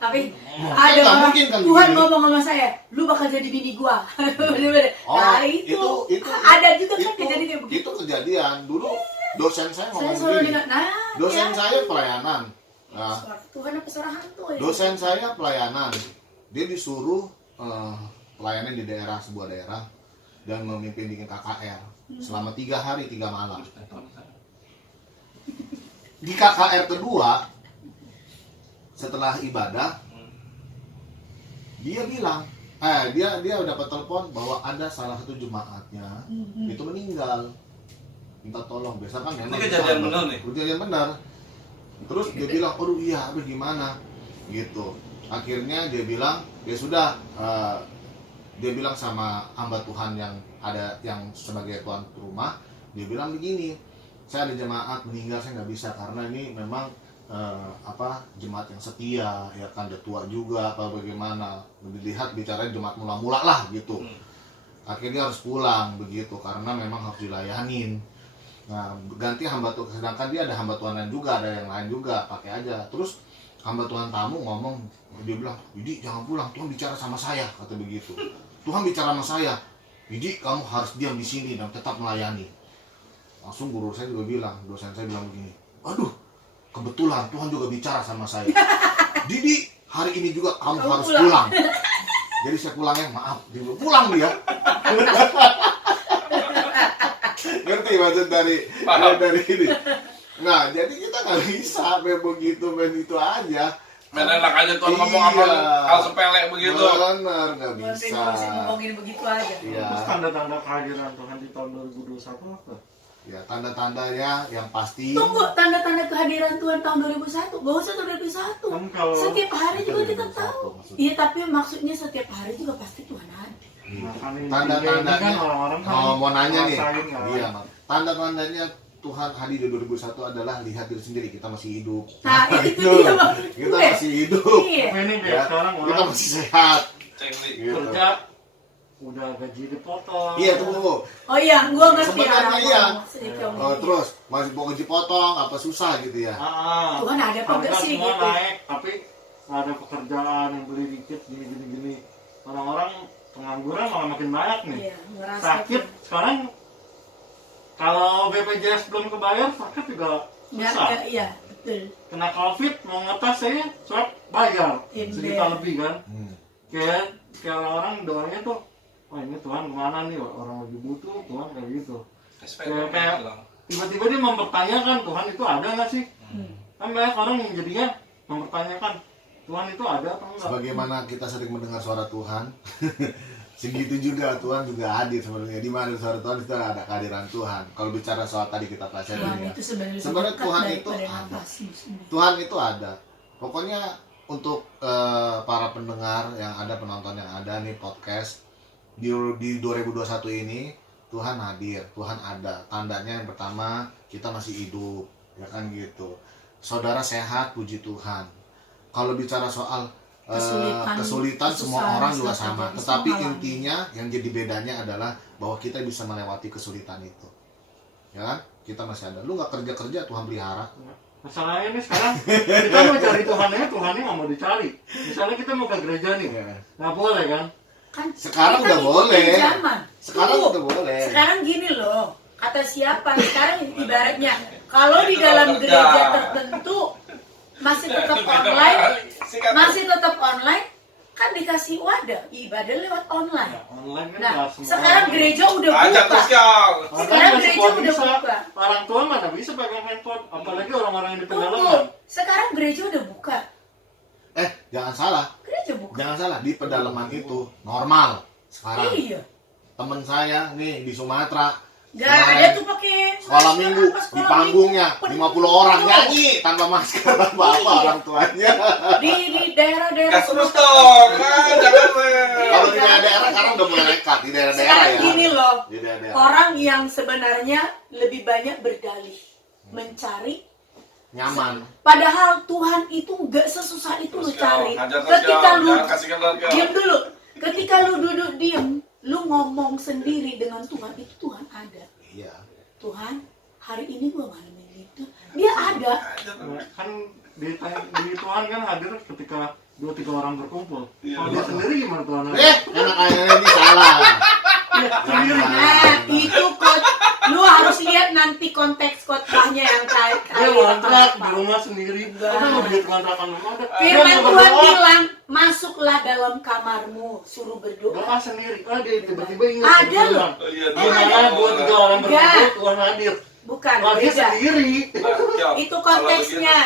Tapi Nggak ada orang mungkin kan Tuhan begini. ngomong sama saya, lu bakal jadi bini gua. Bener-bener. Oh, Nah itu ada juga kan kejadian kayak begitu. Itu kejadian dulu dosen saya Saya ngomong selalu begini. dengar, nah Dosen ya. saya pelayanan. Nah, Suara Tuhan apa suara hantu ya? dosen saya pelayanan. Dia disuruh pelayanan di sebuah daerah dan memimpin bikin KKR selama 3 hari 3 malam. Di KKR kedua setelah ibadah dia bilang dia dapat telepon bahwa ada salah satu jemaatnya itu meninggal, minta tolong. Biasa kan memang Ini kejadian benar nih? kejadian benar. Terus dia bilang aduh iya aduh gimana gitu. Akhirnya dia bilang ya sudah, dia bilang sama hamba Tuhan yang ada yang sebagai tuan rumah, dia bilang begini, saya ada jemaat meninggal, saya nggak bisa karena ini memang jemaat yang setia ya kan, dia tua juga apa bagaimana, dilihat bicara jemaat mula-mula lah gitu. Akhirnya harus pulang begitu karena memang harus dilayanin. Nah ganti hamba Tuhan, sedangkan dia ada hamba Tuhan lain juga, ada yang lain juga, pakai aja. Terus hamba Tuhan tamu ngomong, dia bilang, Didi jangan pulang, Tuhan bicara sama saya, kata begitu. Tuhan bicara sama saya, Didi kamu harus diam di sini dan tetap melayani. Langsung guru saya juga bilang, dosen saya bilang begini, aduh kebetulan Tuhan juga bicara sama saya, Didi hari ini juga kamu harus pulang. Jadi saya pulangnya maaf, dia bilang, pulang dia. Ngerti maksud dari ini? Nah, jadi kita nggak bisa main begitu aja. Main enak aja Tuhan ngomong apa hal sepele begitu. Bener, nggak bisa. ngomongin begitu aja. Iya. Terus tanda-tanda kehadiran Tuhan di tahun 2021 apa? Ya, tanda-tandanya yang pasti. Tunggu tanda-tanda kehadiran Tuhan tahun 2001. Gak usah tahun 2001. Kan kalau Setiap hari juga kita 2021 tahu. maksudnya. Iya, tapi maksudnya setiap hari juga pasti Tuhan ada. makanya ini Tanda-tandanya kan orang-orang kan mau nanya nih. ngerasain kan. Iya, Mak. Tanda-tandanya Tuhan hadir di 2021 adalah lihat diri sendiri, kita masih hidup. Nah, itu dia maksud Kita gue. masih hidup. Iya. Tapi ini kayak Ya, sekarang kita orang masih sehat. Cengli. Gitu. kerja udah gaji dipotong. Iya, tunggu. Oh iya, gua ngerti Sebenarnya orang iya. sedikit Oh, ngomong. terus masih mau gaji potong apa susah gitu ya? Tuhan ada apa enggak harga sih semua gitu. naik, tapi nggak ada pekerjaan yang beli dikit gini. Orang-orang pengangguran malah makin banyak nih. Iya, ngerasa Sakit sekarang kalau BPJS belum kebayar, sakit juga Enggak, susah. iya, betul. Kena COVID mau ngetes saya swab bayar Iya. sejuta lebih kan. Hmm. Kayak orang doanya tuh, wah ini Tuhan kemana nih, orang lagi butuh Tuhan kayak gitu. Kayak tiba-tiba dia mempertanyakan Tuhan itu ada nggak sih? Kan banyak orang yang jadinya mempertanyakan Tuhan itu ada atau enggak? Sebagaimana kita sering mendengar suara Tuhan, segitu juga Tuhan juga hadir sebenarnya. Di mana suara Tuhan itu ada kehadiran Tuhan. Kalau bicara soal tadi kita pelajari Tuhan ya. itu sebenarnya Sebenarnya dekat Tuhan itu daripada ada. nafasmu sendiri. Tuhan itu ada. Pokoknya untuk para pendengar yang ada, penonton yang ada nih podcast di 2021 ini, Tuhan hadir, Tuhan ada. Tandanya yang pertama, kita masih hidup, ya kan gitu. Saudara sehat, puji Tuhan. Kalau bicara soal kesulitan semua kesusahan, orang juga susah sama. jadi Tetapi semua alami. intinya yang jadi bedanya adalah bahwa kita bisa melewati kesulitan itu. Ya kan? Kita masih ada. Lu nggak kerja-kerja, Tuhan pelihara. Masalahnya nih sekarang kita mau cari Tuhannya nggak mau dicari. Misalnya kita mau ke gereja nih, nggak boleh kan? Kan Sekarang kita udah ngikutin boleh. zaman. Sekarang Tunggu. udah boleh. Sekarang gini loh, kata siapa? Sekarang ibaratnya kalau di dalam gereja tertentu masih tetap online, kan dikasih wadah ibadah lewat online. Ya, online kan Nah, nggak semua sekarang orang. gereja udah Ajak terus buka. Kang. Orang sekarang nggak gereja semua udah bisa. buka. Orang tua mana bisa pakai handphone, apalagi orang-orang yang di pedalaman. Tunggu, sekarang gereja udah buka. Jangan salah. Gereja buka. Jangan salah, di pedalaman itu normal sekarang. Iya. Temen saya nih di Sumatera Gak kemarin ada tuh pakai sekolah masker, minggu apa, di sekolah panggungnya minggu. 50 orang Penuh. nyanyi tanpa masker tanpa apa Iya. orang tuanya. di daerah-daerah Gas terus dong. Jangan. Kalau di daerah-daerah sekarang udah mulai nekat di daerah-daerah Sekarang ya. gini loh, Di daerah-daerah orang yang sebenarnya lebih banyak berdalih mencari, nyaman. padahal Tuhan itu nggak sesusah itu lu Terus cari. Kang. Ajak terus Ketika Kang. lu Jangan kasih kendor Kang. diam dulu, ketika lu duduk diem, lu ngomong sendiri dengan Tuhan, itu Tuhan ada. Iya. Tuhan, hari ini gua ngalamin itu, dia ada. Kan di Tuhan kan hadir ketika 2-3 orang berkumpul. Iya. Kalau dia sendiri gimana Tuhan? Enak aja ini salah. Sendiri. Nah, itu lu harus lihat nanti konteks khotbahnya yang kayak Dia ngontrak di rumah sendiri. Apa mau duit kontrakan rumah? Firman Tuhan bilang, masuklah dalam kamarmu, suruh berdoa. Doa sendiri. Dia tiba-tiba ingat. Ada loh. Oh iya, Oh, Gimana ada. 2-3 orang berkumpul Enggak. Tuhan hadir. Bukan, Wah, dia beda. sendiri. Itu konteksnya.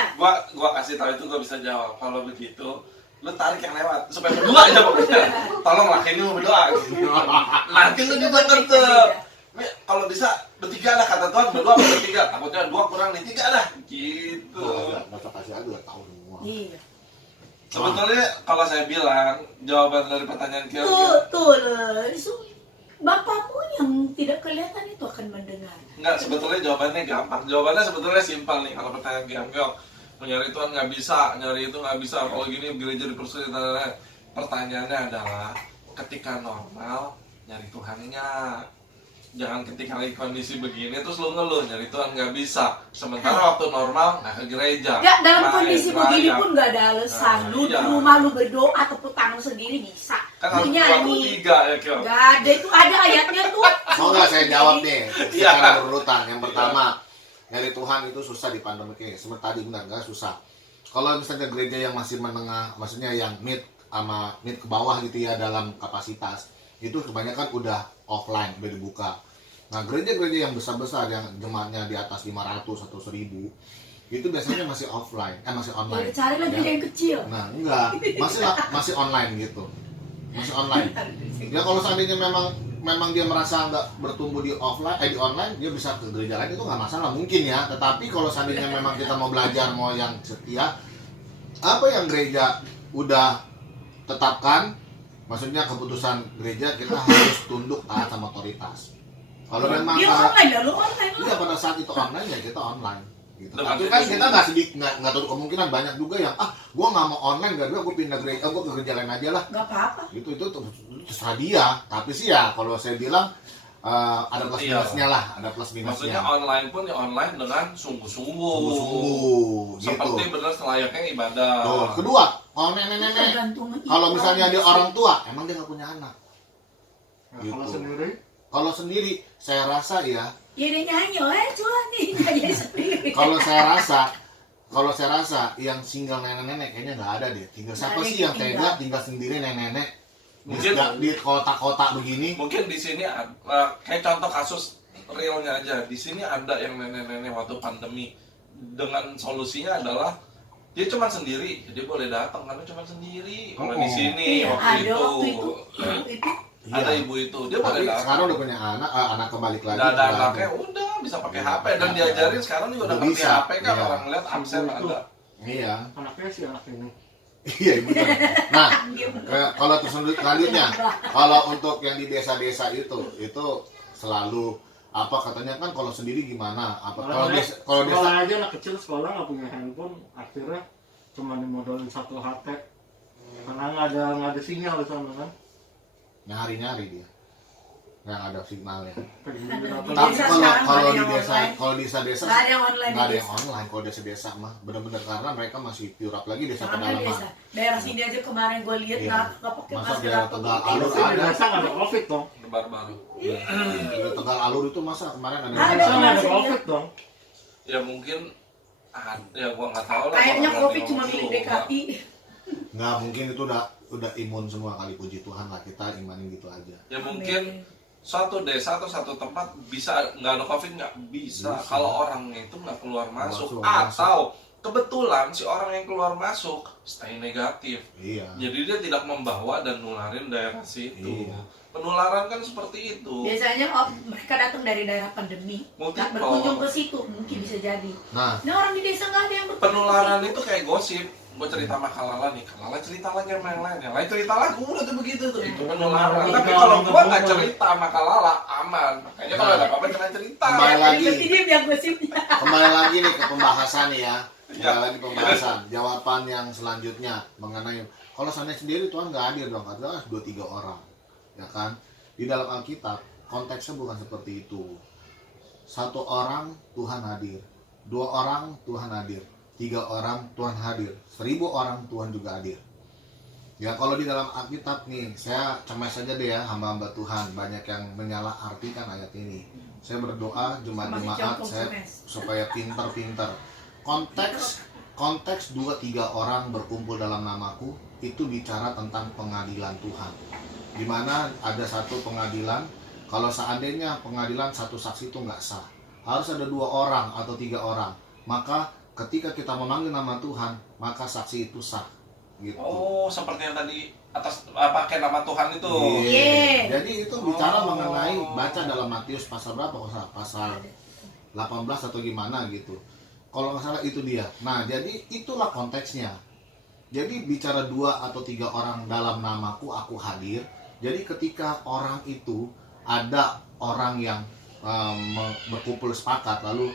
Gua kasih tahu itu gua bisa jawab. Kalau begitu, lu tarik yang lewat supaya berdua aja pokoknya. Tolonglah ini mau berdoa. Nanti lu juga tetep. Kalau bisa bertiga lah kata Tuhan, berdua atau bertiga. Takutnya 2 kurang nih 3 dah. Gitu. Nggak usah kasih aku udah tahu semua. Iya. Sebetulnya kalau saya bilang jawaban dari pertanyaan kita Betul. Bapakmu yang tidak kelihatan itu akan mendengar. enggak, sebetulnya jawabannya gampang. Jawabannya sebetulnya simpel nih kalau pertanyaan Giamgyok. Mencari Tuhan nggak bisa, nyari itu nggak bisa. Kalau gini gereja dipersulit. Pertanyaannya adalah ketika normal nyari Tuhannya. Jangan ketika lagi kondisi begini terus lu ngeluh nyari Tuhan nggak bisa. Sementara waktu normal nggak ke gereja. Enggak, dalam Main, kondisi begini rayap. pun nggak ada alasan. Nah, Lu di iya. rumah lu berdoa tepuk tangan sendiri bisa. Kan Lu harus 2 atau nyanyi. 3 ya Kyo. Nggak ada, itu ada ayatnya tuh. Mau nggak saya jawab nih Iya. secara berurutan. Yang pertama, nyari Tuhan itu susah di pandemi kayak seperti tadi benar nggak susah. Kalau misalnya gereja yang masih menengah, maksudnya yang mid ke bawah gitu ya dalam kapasitas, itu kebanyakan udah offline, udah dibuka. Nah, gereja-gereja yang besar-besar yang jemaatnya di atas 500 atau 1000 itu biasanya masih offline, masih online. Ya carilah Ya. gereja yang kecil. Nah, enggak, masih online gitu. Masih online. Ya kalau seandainya memang dia merasa nggak bertumbuh di online, dia bisa ke gereja lain, itu nggak masalah mungkin ya. Tetapi kalau seandainya memang kita mau belajar, mau yang setia, apa yang gereja udah tetapkan, maksudnya keputusan gereja, kita harus tunduk taat sama otoritas. Kalau memang Dia online ya, lu online lah. iya pada saat itu online ya kita online. Gitu. Dan Tapi kan kita nggak tahu kemungkinan banyak juga yang gua nggak mau online, gua pindah gereja, gua ke gereja lain aja lah. Gak apa-apa. Itu terserah dia. Tapi sih ya kalau saya bilang ada plus minusnya lah, ada plus Maksudnya minusnya. online pun ya online dengan sungguh-sungguh. Sungguh-sungguh gitu. Seperti benar selayaknya ibadah. Tuh, kedua, kalau nenek-nenek, Tergantung kalau misalnya dia orang tua, emang dia nggak punya anak. Nah, Gitu. kalau sendiri Kalau sendiri, saya rasa ya, ya dia nyanyi, Tuhan nih nyanyi sendiri. kalau saya rasa yang single nenek-nenek kayaknya nggak ada deh. Tinggal siapa Nggak ada sih yang yang tega tinggal sendiri nenek-nenek Mungkin- di kota-kota begini? Mungkin di sini kayak contoh kasus realnya aja. Di sini ada yang nenek-nenek waktu pandemi, dengan solusinya adalah dia cuma sendiri, dia boleh datang karena cuma sendiri. Kalau di sini Iya, waktu ada itu, waktu itu. ada ibu itu, dia boleh Tapi datang. sekarang udah punya anak kembali lagi. Dan udah anaknya ada. udah bisa pakai Iya, HP dan iya. diajarin sekarang juga udah Udah ngerti bisa, HP kan, iya. orang lihat absen Ibu itu. ada. Iya, anaknya si anak ini iya betul. Nah, Dia kalau terus selanjutnya, kalau untuk yang di desa-desa itu selalu apa katanya kan kalau sendiri gimana? Kalau desa sekolah aja anak kecil sekolah nggak punya handphone, akhirnya cuma dimodalin satu HP karena nggak ada sinyal di sana kan. nyari-nyari dia yang ada signalnya. Kayak gini, Di Tapi desa sekarang kalau ada di yang desa, online. kalau desa-desa Nggak ada yang online nggak di ada yang desa. online. Kalau desa-desa mah bener-bener karena mereka masih pure up lagi desa Karena pedalaman. desa. Daerah sini aja kemarin gue lihat Iya. nggak pakai Masa masker daerah apa Tegal putih. Alur Tapi di ada. desa nggak ada covid dong. Baru-baru. Di Tegal Alur itu masa kemarin ada. Ada. Di desa nggak ada masih covid dong. Ya mungkin ya gua nggak tahu lah. Kayaknya gua nggak COVID cuma ngomong milik juga. DKI. Nggak mungkin itu udah imun semua kali, puji Tuhan lah kita imanin gitu aja. Ya mungkin suatu desa atau satu tempat bisa nggak ada covid, nggak bisa Bisa. kalau orangnya itu nggak keluar masuk Keluar masuk. atau kebetulan si orang yang keluar masuk stay negatif, Iya. jadi dia tidak membawa dan nularin daerah situ. Iya. Penularan kan seperti itu. Biasanya mereka datang dari daerah pandemi. Mungkin Nggak berkunjung ke situ, mungkin bisa jadi. Nah, Nah orang di desa nggak ada yang berkunjung Penularan ke situ. itu kayak gosip. Gue cerita sama Kalala nih, Kalala cerita lagi sama yang lain cerita lagi, udah tuh begitu tuh, itu penularan. Iya. Tapi kalau gue nggak cerita sama Kalala aman, makanya kalau ada apa-apa jangan cerita. Kembali lagi. Berarti dia biar gosipnya. kembali lagi nih ke pembahasan nih ya. Kembali Ya. lagi pembahasan. Jawaban yang selanjutnya mengenai kalau sana sendiri Tuhan nggak hadir dong, katakanlah 2-3 orang, ya kan? Di dalam Alkitab konteksnya bukan seperti itu. 1 orang Tuhan hadir, 2 orang Tuhan hadir, 3 orang Tuhan hadir, 1000 orang Tuhan juga hadir. Ya kalau di dalam Alkitab nih, saya cemas saja deh ya hamba-hamba Tuhan, banyak yang menyalahartikan ayat ini. Saya berdoa jemaat-jemaat saya supaya pinter-pinter. Konteks 2-3 orang berkumpul dalam namaku itu bicara tentang pengadilan Tuhan. Di mana ada satu pengadilan, kalau seandainya pengadilan satu saksi itu nggak sah, harus ada 2 orang atau 3 orang. Maka ketika kita memanggil nama Tuhan, maka saksi itu sah. Gitu. Oh, seperti yang tadi atas pakai nama Tuhan itu. Iya. Jadi itu bicara Oh. mengenai baca dalam Matius pasal berapa? Pasal 18 atau gimana gitu. Kalau nggak salah itu dia. Nah, jadi itulah konteksnya. Jadi bicara 2 atau 3 orang dalam namaku aku hadir. Jadi ketika orang itu ada orang yang berkumpul sepakat lalu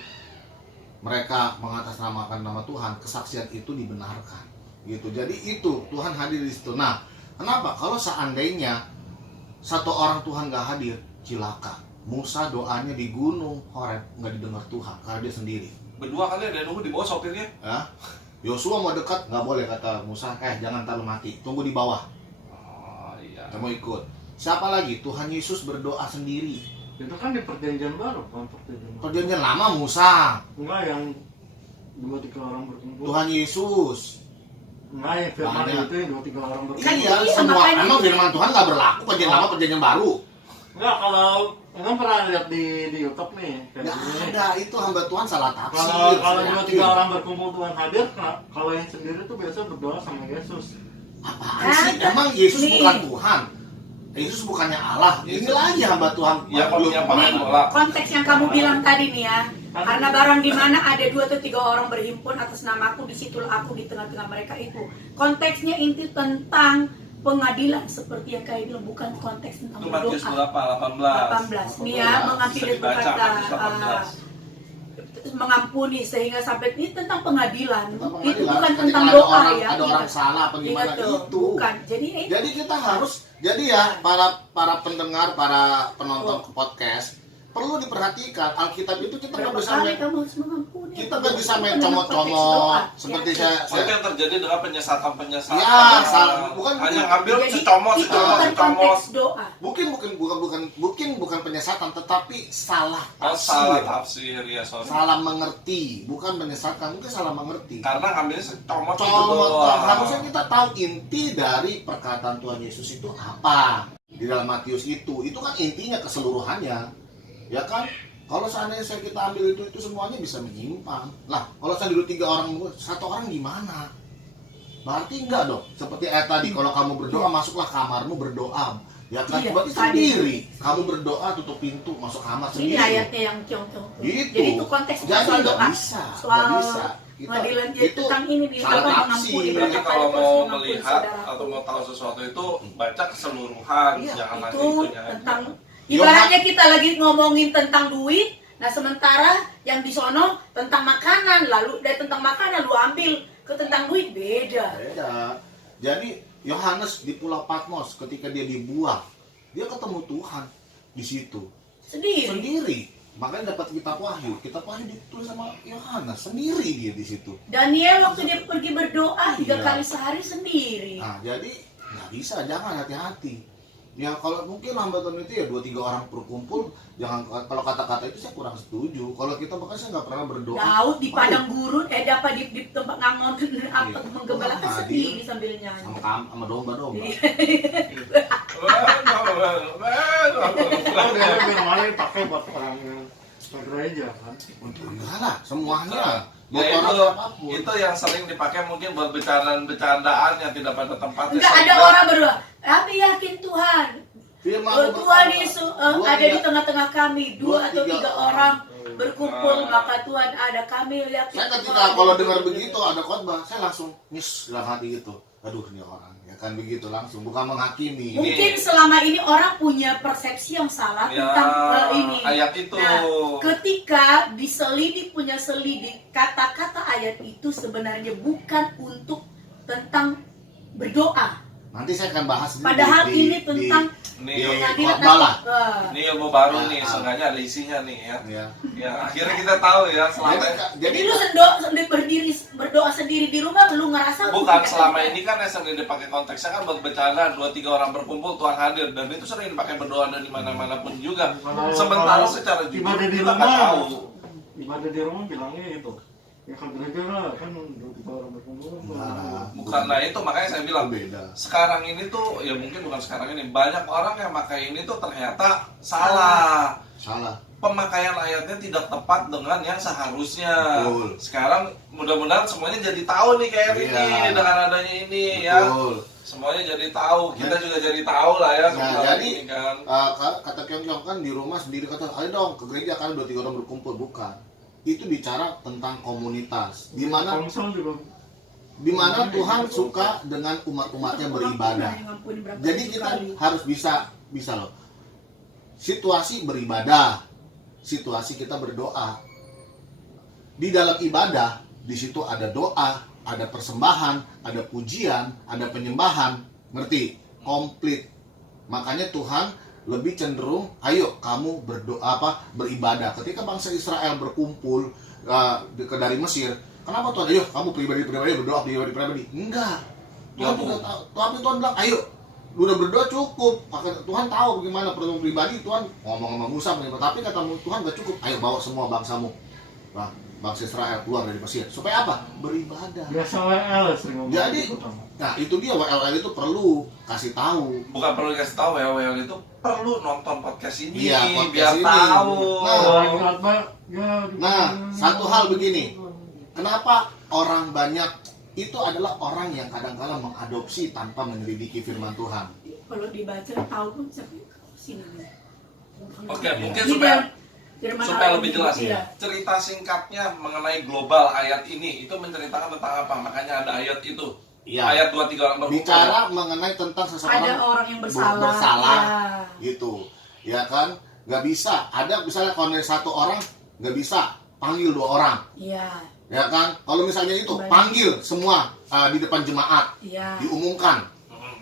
mereka mengatasnamakan nama Tuhan, kesaksian itu dibenarkan. Gitu. Jadi itu Tuhan hadir di situ. Nah, kenapa? Kalau seandainya 1 orang Tuhan nggak hadir, cilaka. Musa doanya di gunung Horeb nggak didengar Tuhan karena dia sendiri. Berdua kali ada nunggu di bawah sopirnya. Ya, Yosua mau dekat nggak boleh kata Musa. Jangan taruh mati, tunggu di bawah. Oh iya. Kamu ikut. Siapa lagi? Tuhan Yesus berdoa sendiri. Itu kan di perjanjian baru kan, perjanjian baru. Perjanjian lama Musa, Enggak yang 2-3 orang berkumpul. Tuhan Yesus. Enggak yang firman Banyak. itu yang 2-3 orang berkumpul. Kan Iya, semua makanya emang itu. firman Tuhan nggak berlaku perjanjian lama perjanjian baru. Enggak, kalau Kan pernah lihat di YouTube nih, kayak Nggak gini. ada, itu hamba Tuhan salah tafsir. Kalau saya 2-3 yakin. orang berkumpul Tuhan hadir, kalau yang sendiri tuh biasa berdoa sama Yesus. Apaan sih? Emang Yesus Nih. bukan Tuhan? Yesus bukannya Allah. Ini lagi hamba Tuhan. Ya, Belum- ya, Pak. Nih, konteks yang kamu bilang tadi nih ya, karena barang di mana ada 2 atau 3 orang berhimpun atas namaku, di situlah aku di tengah-tengah mereka itu. Konteksnya inti tentang pengadilan seperti yang kayak bilang, bukan konteks tentang Itu Matius berdoa. 18. 18 nih ya, mengambil Bisa dibaca, berkata Matius 18. mengampuni sehingga sampai ini tentang pengadilan. Tentang Itu pengadilan. bukan Ketika tentang ada doa orang- ya. ada orang Ingat. salah apa gimana Ingat tuh, itu. bukan. Jadi Kita harus, jadi ya para pendengar, para penonton podcast perlu diperhatikan Alkitab itu kita nggak berapa bisa kali main, kamu harus mengampuni? kita nggak bisa main Bukan dalam konteks comot-comot doa. seperti Ya. saya. Oh, itu yang terjadi dengan penyesatan-penyesatan. Ya, salah. Bukan- hanya ngambil Jadi, secomot, itu secomot, bukan secomot. konteks doa. bukan penyesatan, tetapi salah Oh, salah tafsir, tafsir, ya sorry. salah mengerti, bukan menyesatkan, mungkin salah mengerti. Karena ngambilnya secomot itu Comot, doang. harusnya kita tahu inti dari perkataan Tuhan Yesus itu apa di dalam Matius itu kan intinya keseluruhannya, ya kan? Kalau seandainya kita ambil itu semuanya bisa menyimpang. Lah, kalau saya dulu 3 orang, 1 orang gimana? Berarti enggak dong. Seperti ayat tadi, kalau kamu berdoa masuklah kamarmu berdoa. Ya kan? Iya, Berarti tadi. sendiri. Kamu berdoa tutup pintu masuk kamar Ini sendiri. ayatnya yang Tiong-Tiong. Gitu. Jadi itu konteksnya Jadi soal nggak doa. bisa, Soal nggak bisa. pengadilan dia itu tentang ini di salah dalam tafsir. mengampuni Jadi berapa kalau kali mau harus mengampuni melihat saudara. atau mau tahu sesuatu itu baca keseluruhan, Iya, jangan hanya itu itunya aja. tentang ibaratnya kita lagi ngomongin tentang duit, nah sementara yang di sono tentang makanan, lalu dari tentang makanan lu ambil ke tentang duit beda. Beda. Jadi Yohanes di Pulau Patmos ketika dia dibuang, dia ketemu Tuhan di situ sendiri. Makanya dapat kitab Wahyu. Kitab Wahyu ditulis sama Yohanes sendiri, dia di situ. Daniel waktu dia pergi berdoa 3 Iya. kali sehari sendiri. Nah, jadi nggak bisa, jangan, hati-hati. Ya kalau mungkin hambatan itu ya 2-3 orang berkumpul, jangan. Kalau kata-kata itu saya kurang setuju. Kalau kita bahkan saya nggak pernah berdoa. Daud di Aduh, padang gurun, dapat di tempat ngangon apa Iya. menggembalakan Wah, sendiri sambil nyanyi. sama domba-domba. Iya. Kan dia bilang mana pakai buat orang yang ke gereja kan. Enggak lah, semuanya. Ya Buat itu, orang apapun. itu yang sering dipakai mungkin buat bercandaan-bercandaan yang tidak pada tempatnya. Enggak ada Sehingga- orang berdoa. Kami yakin Tuhan. Firman Tuhan berkata, Yesus dua, ada di tiga- tengah-tengah kami. 2 atau 3 orang berkumpul, Ah. maka Tuhan ada. Kami yakin. Saya ketika Tuhan kalau ada. dengar begitu ada khotbah, saya langsung nyes dalam hati gitu. Aduh, ini orang, ya kan begitu langsung, bukan menghakimi. Mungkin selama ini orang punya persepsi yang salah Ya, tentang ini. ayat itu. Nah, ketika diselidik punya selidik, kata-kata ayat itu sebenarnya bukan untuk tentang berdoa. Nanti saya akan bahas ini Padahal ini tentang Nih, pengadilan khotbah lah. ini ilmu baru Ya, nih, seenggaknya ada isinya nih ya. Ya. Ya, akhirnya kita tahu ya selama Jadi lu berdoa sendiri di rumah, lu ngerasa bukan selama ini kan yang sering dipakai konteksnya kan buat bercanda 2-3 orang berkumpul Tuhan hadir dan itu sering dipakai berdoa dari mana-mana pun juga. Sementara secara jujur ibadah di kita nggak rumah, tahu. ibadah di rumah bilangnya itu. Ya ke gereja lah kan 2-3 orang berkumpul. Nah, Bukan, nah itu makanya saya bilang beda. sekarang ini tuh ya mungkin bukan sekarang ini banyak orang yang pakai ini tuh ternyata salah. Salah. Pemakaian ayatnya tidak tepat dengan yang seharusnya. Betul. Sekarang mudah-mudahan semuanya jadi tahu nih kayak Iya. ini dengan adanya ini ya. Betul. Semuanya jadi tahu, kita juga jadi tahu lah ya. Nah, sebenarnya jadi ini kan. kata Kyong kan di rumah sendiri kata, ayo dong ke gereja kan 2-3 orang berkumpul, bukan. Itu bicara tentang komunitas. Di mana Komsel juga Tuhan suka dengan umat-umatnya beribadah. Jadi kita harus bisa loh. Situasi beribadah, situasi kita berdoa. Di dalam ibadah, di situ ada doa, ada persembahan, ada pujian, ada penyembahan. Ngerti? Komplit. Makanya Tuhan lebih cenderung, ayo kamu berdoa beribadah. Ketika bangsa Israel berkumpul dari Mesir, kenapa Tuhan? Ayo kamu pribadi berdoa pribadi. Enggak. Tuhan juga tahu. Tuhan bilang, ayo, lu udah berdoa cukup. Tuhan tahu bagaimana perlu pribadi. Tuhan ngomong sama Musa, tapi kata Tuhan gak cukup. Ayo bawa semua bangsamu. Nah, bangsa Israel keluar dari Mesir. Supaya apa? Beribadah. Biasa WL sering ngomong Jadi, gitu, Bang. nah itu dia WLL itu perlu kasih tahu. Bukan perlu dikasih tahu ya, WL itu perlu nonton podcast ini Iya, podcast biar ini. tahu. Nah, satu hal begini. Kenapa orang banyak itu adalah orang yang kadang-kala mengadopsi tanpa menyelidiki firman Tuhan. Kalau dibaca tahu pun sampai sini. Oke, mungkin Jadi supaya firman supaya Allah lebih itu, jelas iya. cerita singkatnya mengenai global ayat ini itu menceritakan tentang apa? Makanya ada ayat itu. Iya. Ayat 2-3 orang berkumpul. Bicara mengenai tentang Ada seseorang orang yang bersalah. bersalah. Ya. Gitu. Ya kan? Nggak bisa. Ada misalnya kalau dari satu orang nggak bisa panggil 2 orang. Iya. Ya kan? Kalau misalnya itu Baik. panggil semua di depan jemaat, Iya. diumumkan.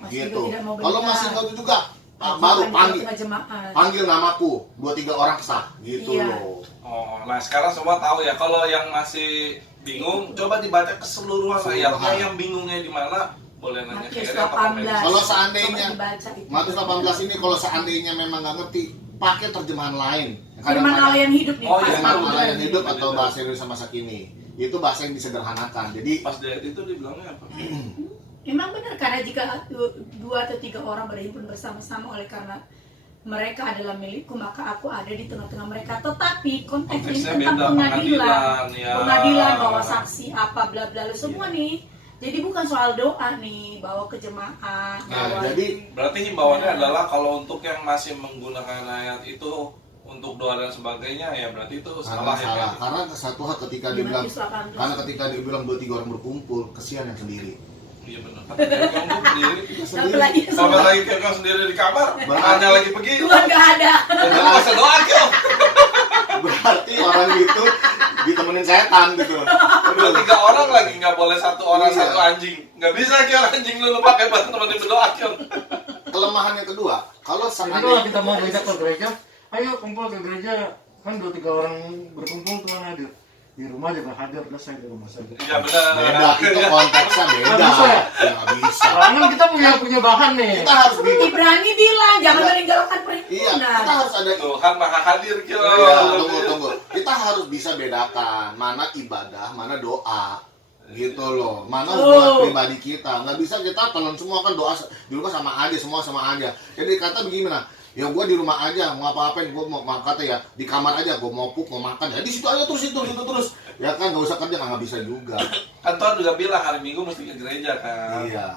Masih Gitu. juga tidak mau Kalau berita. masih nggak itu juga baru Ajukan ke panggil tengah jemaat. panggil namaku 2-3 orang sah gitu Iya. loh. Oh, nah sekarang semua tahu ya. Kalau yang masih bingung, coba dibaca keseluruhan ayatnya. Keseluruhan. Yang bingungnya di mana? Boleh nanya ke Matius Eri atau komen. 18. Kalau seandainya Coba dibaca itu. Matius 18 ini kalau seandainya memang nggak ngerti, pakai terjemahan lain. Firman Allah yang hidup nih. Oh, pas iya, Firman banget. Allah yang hidup atau bahasa Indonesia masa kini. Itu bahasa yang disederhanakan. Jadi Pas di ayat itu dibilangnya apa? Memang benar karena jika 2 atau 3 orang berhimpun bersama-sama oleh karena mereka adalah milikku maka aku ada di tengah-tengah mereka. Tetapi konteks ini Konteksnya tentang beda, pengadilan, ya. pengadilan bawa saksi apa bla bla bla semua nih. Jadi bukan soal doa nih bawa ke jemaat. Nah, bawa jadi Berarti himbauannya adalah kalau untuk yang masih menggunakan ayat itu untuk doa dan sebagainya ya berarti itu salah ya. salah. Kan? Karena satu hal ketika di dibilang Matius 18. karena ketika dibilang 2-3 orang berkumpul, kesian yang sendiri. Iya benar. Kayak kamu sendiri. Satu lagi Sama lagi kayak kamu sendiri di kamar. Berarti- Hanya lagi pergi. Tuhan gak ada. Udah nggak usah doa Kyo. Berarti orang itu ditemenin setan gitu. Udah 3 orang lagi nggak boleh 1 orang Iya. 1 anjing. Nggak bisa Kyo anjing lu pakai buat temenin berdoa Kyo. Kelemahan yang kedua, kalau Jadi kalau seandainya kita mau diajak ke gereja, ayo kumpul ke gereja. Kan 2-3 orang berkumpul Tuhan hadir. Di rumah juga hadir, terus saya di rumah saja. Iya benar. beda, itu konteksnya beda. Nggak bisa ya? Ya nggak bisa. Karena kita punya bahan nih. Kita harus bikin. Ibrani bilang jangan Iya. meninggalkan Iya, perhimpunan. kita harus ada. Tuhan maha hadir Kyo. Iya, tunggu. Kita harus bisa bedakan mana ibadah, mana doa. Gitu loh. Mana buat pribadi kita. Nggak bisa kita telan semua kan doa di rumah sama aja, semua sama aja. Jadi kata begini, ya gue di rumah aja mau apa-apain, gue mau kata ya di kamar aja, gue mau pup mau makan ya di situ aja terus itu terus ya kan, nggak usah kerja, nggak bisa juga. Kan Tuhan juga bilang hari Minggu mesti ke gereja kan. Iya,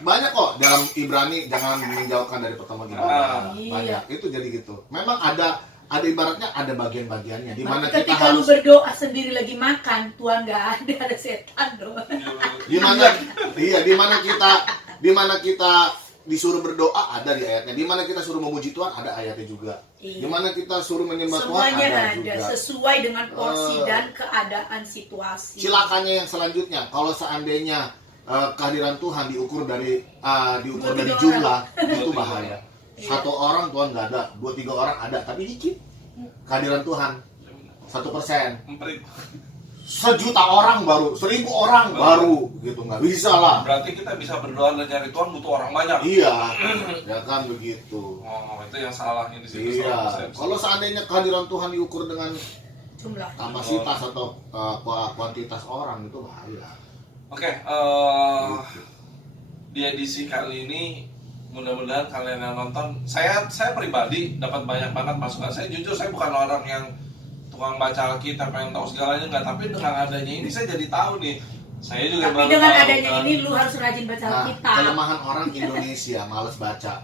banyak kok dalam Ibrani, jangan menjauhkan dari pertemuan ibadah. Iya. Banyak itu, jadi gitu. Memang ada ibaratnya ada bagian-bagiannya di mana Maka kita ketika lu harus berdoa sendiri lagi makan, Tuhan gak ada setan doang. di mana kita disuruh berdoa ada di ayatnya, di mana kita suruh memuji Tuhan ada ayatnya juga, Iya. di mana kita suruh menyembah Tuhan Semuanya ada ada juga. sesuai dengan porsi dan keadaan situasi. Silakannya yang selanjutnya, kalau seandainya kehadiran Tuhan diukur dari 2-3 jumlah, orang. itu bahaya. Satu orang Tuhan nggak ada, 2-3 orang ada, tapi dikit kehadiran Tuhan 1%. Emprit. 1.000.000 orang baru, 1.000 orang baru, gitu nggak bisa lah. Berarti kita bisa berdoa dan cari Tuhan butuh orang banyak. Iya, ya kan begitu. Oh, itu yang salahnya di situ. Iya, kalau seandainya kehadiran Tuhan diukur dengan Jumlah. kapasitas atau kuantitas orang, itu bahaya. Oke, di edisi kali ini mudah-mudahan kalian yang nonton, saya pribadi dapat banyak banget masukan. Saya jujur saya bukan orang yang tukang baca Alkitab, pengen tahu segalanya enggak, tapi dengan adanya ini saya jadi tahu nih. Saya juga Tapi baru dengan tahu, adanya kan. ini lu harus rajin baca Nah, Alkitab. kelemahan orang Indonesia males baca.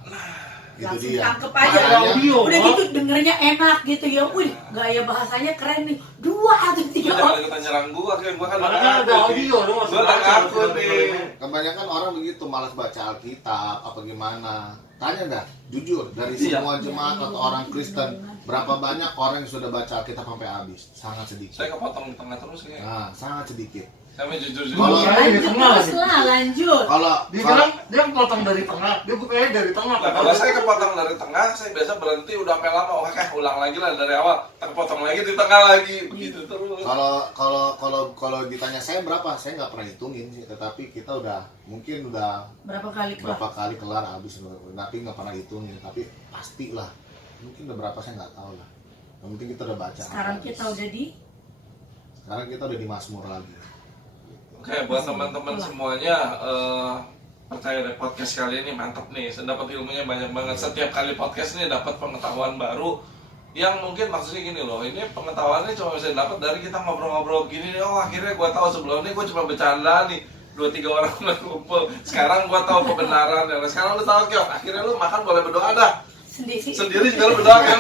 Itu Langsung dia. tangkep aja. Makanya- audio. Udah gitu dengernya enak gitu ya. Wih, gaya bahasanya keren nih. 2 atau 3 Lu jangan orang. ikutan nyerang gua kan kan Karena kan ada audio, lu masih Gua udah baca, ngaku bukan nih. dengerin. Kebanyakan orang begitu, malas baca Alkitab apa gimana. Tanya dah, jujur, dari Iya. semua jemaat atau orang Kristen, berapa banyak orang yang sudah baca Alkitab sampai habis? Sangat Saya sedikit. kepotong di tengah terus kayak. Nah, sangat sedikit. Saya mah jujur Kalau- Saya di Lanjut tengah terus lagi. lah, lanjut. Kalau Dia bilang dia potong dari tengah, dia bukanya dari tengah. Nah, kalau saya kepotong dari tengah, saya biasa berhenti udah sampai lama. Oke, ulang lagi lah dari awal. Terpotong lagi di tengah lagi, begitu terus. kalau ditanya saya berapa, saya nggak pernah hitungin sih. Tetapi kita udah mungkin udah Berapa kali kelar? berapa kali kelar habis, tapi nggak pernah hitungin. Tapi pasti lah, mungkin udah berapa saya nggak tahu lah. Yang penting kita udah baca. Sekarang habis. kita udah di Sekarang kita udah di Mazmur lagi. Oke, buat teman-teman semuanya, percaya deh podcast kali ini mantap nih. Saya dapat ilmunya banyak banget. Setiap kali podcast ini dapat pengetahuan baru yang mungkin maksudnya gini loh. Ini pengetahuannya cuma bisa dapat dari kita ngobrol-ngobrol gini. Oh, akhirnya gue tahu sebelumnya gue cuma bercanda nih. 2-3 orang kumpul. Sekarang gue tahu kebenaran. Sekarang lu tahu Kyok. Akhirnya lu makan boleh berdoa dah. Sendiri juga lu berdoa kan.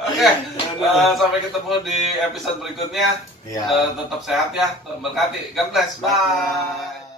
Oke, sampai ketemu di episode berikutnya. Iya. Tetap sehat ya, berkati. God bless. Bye.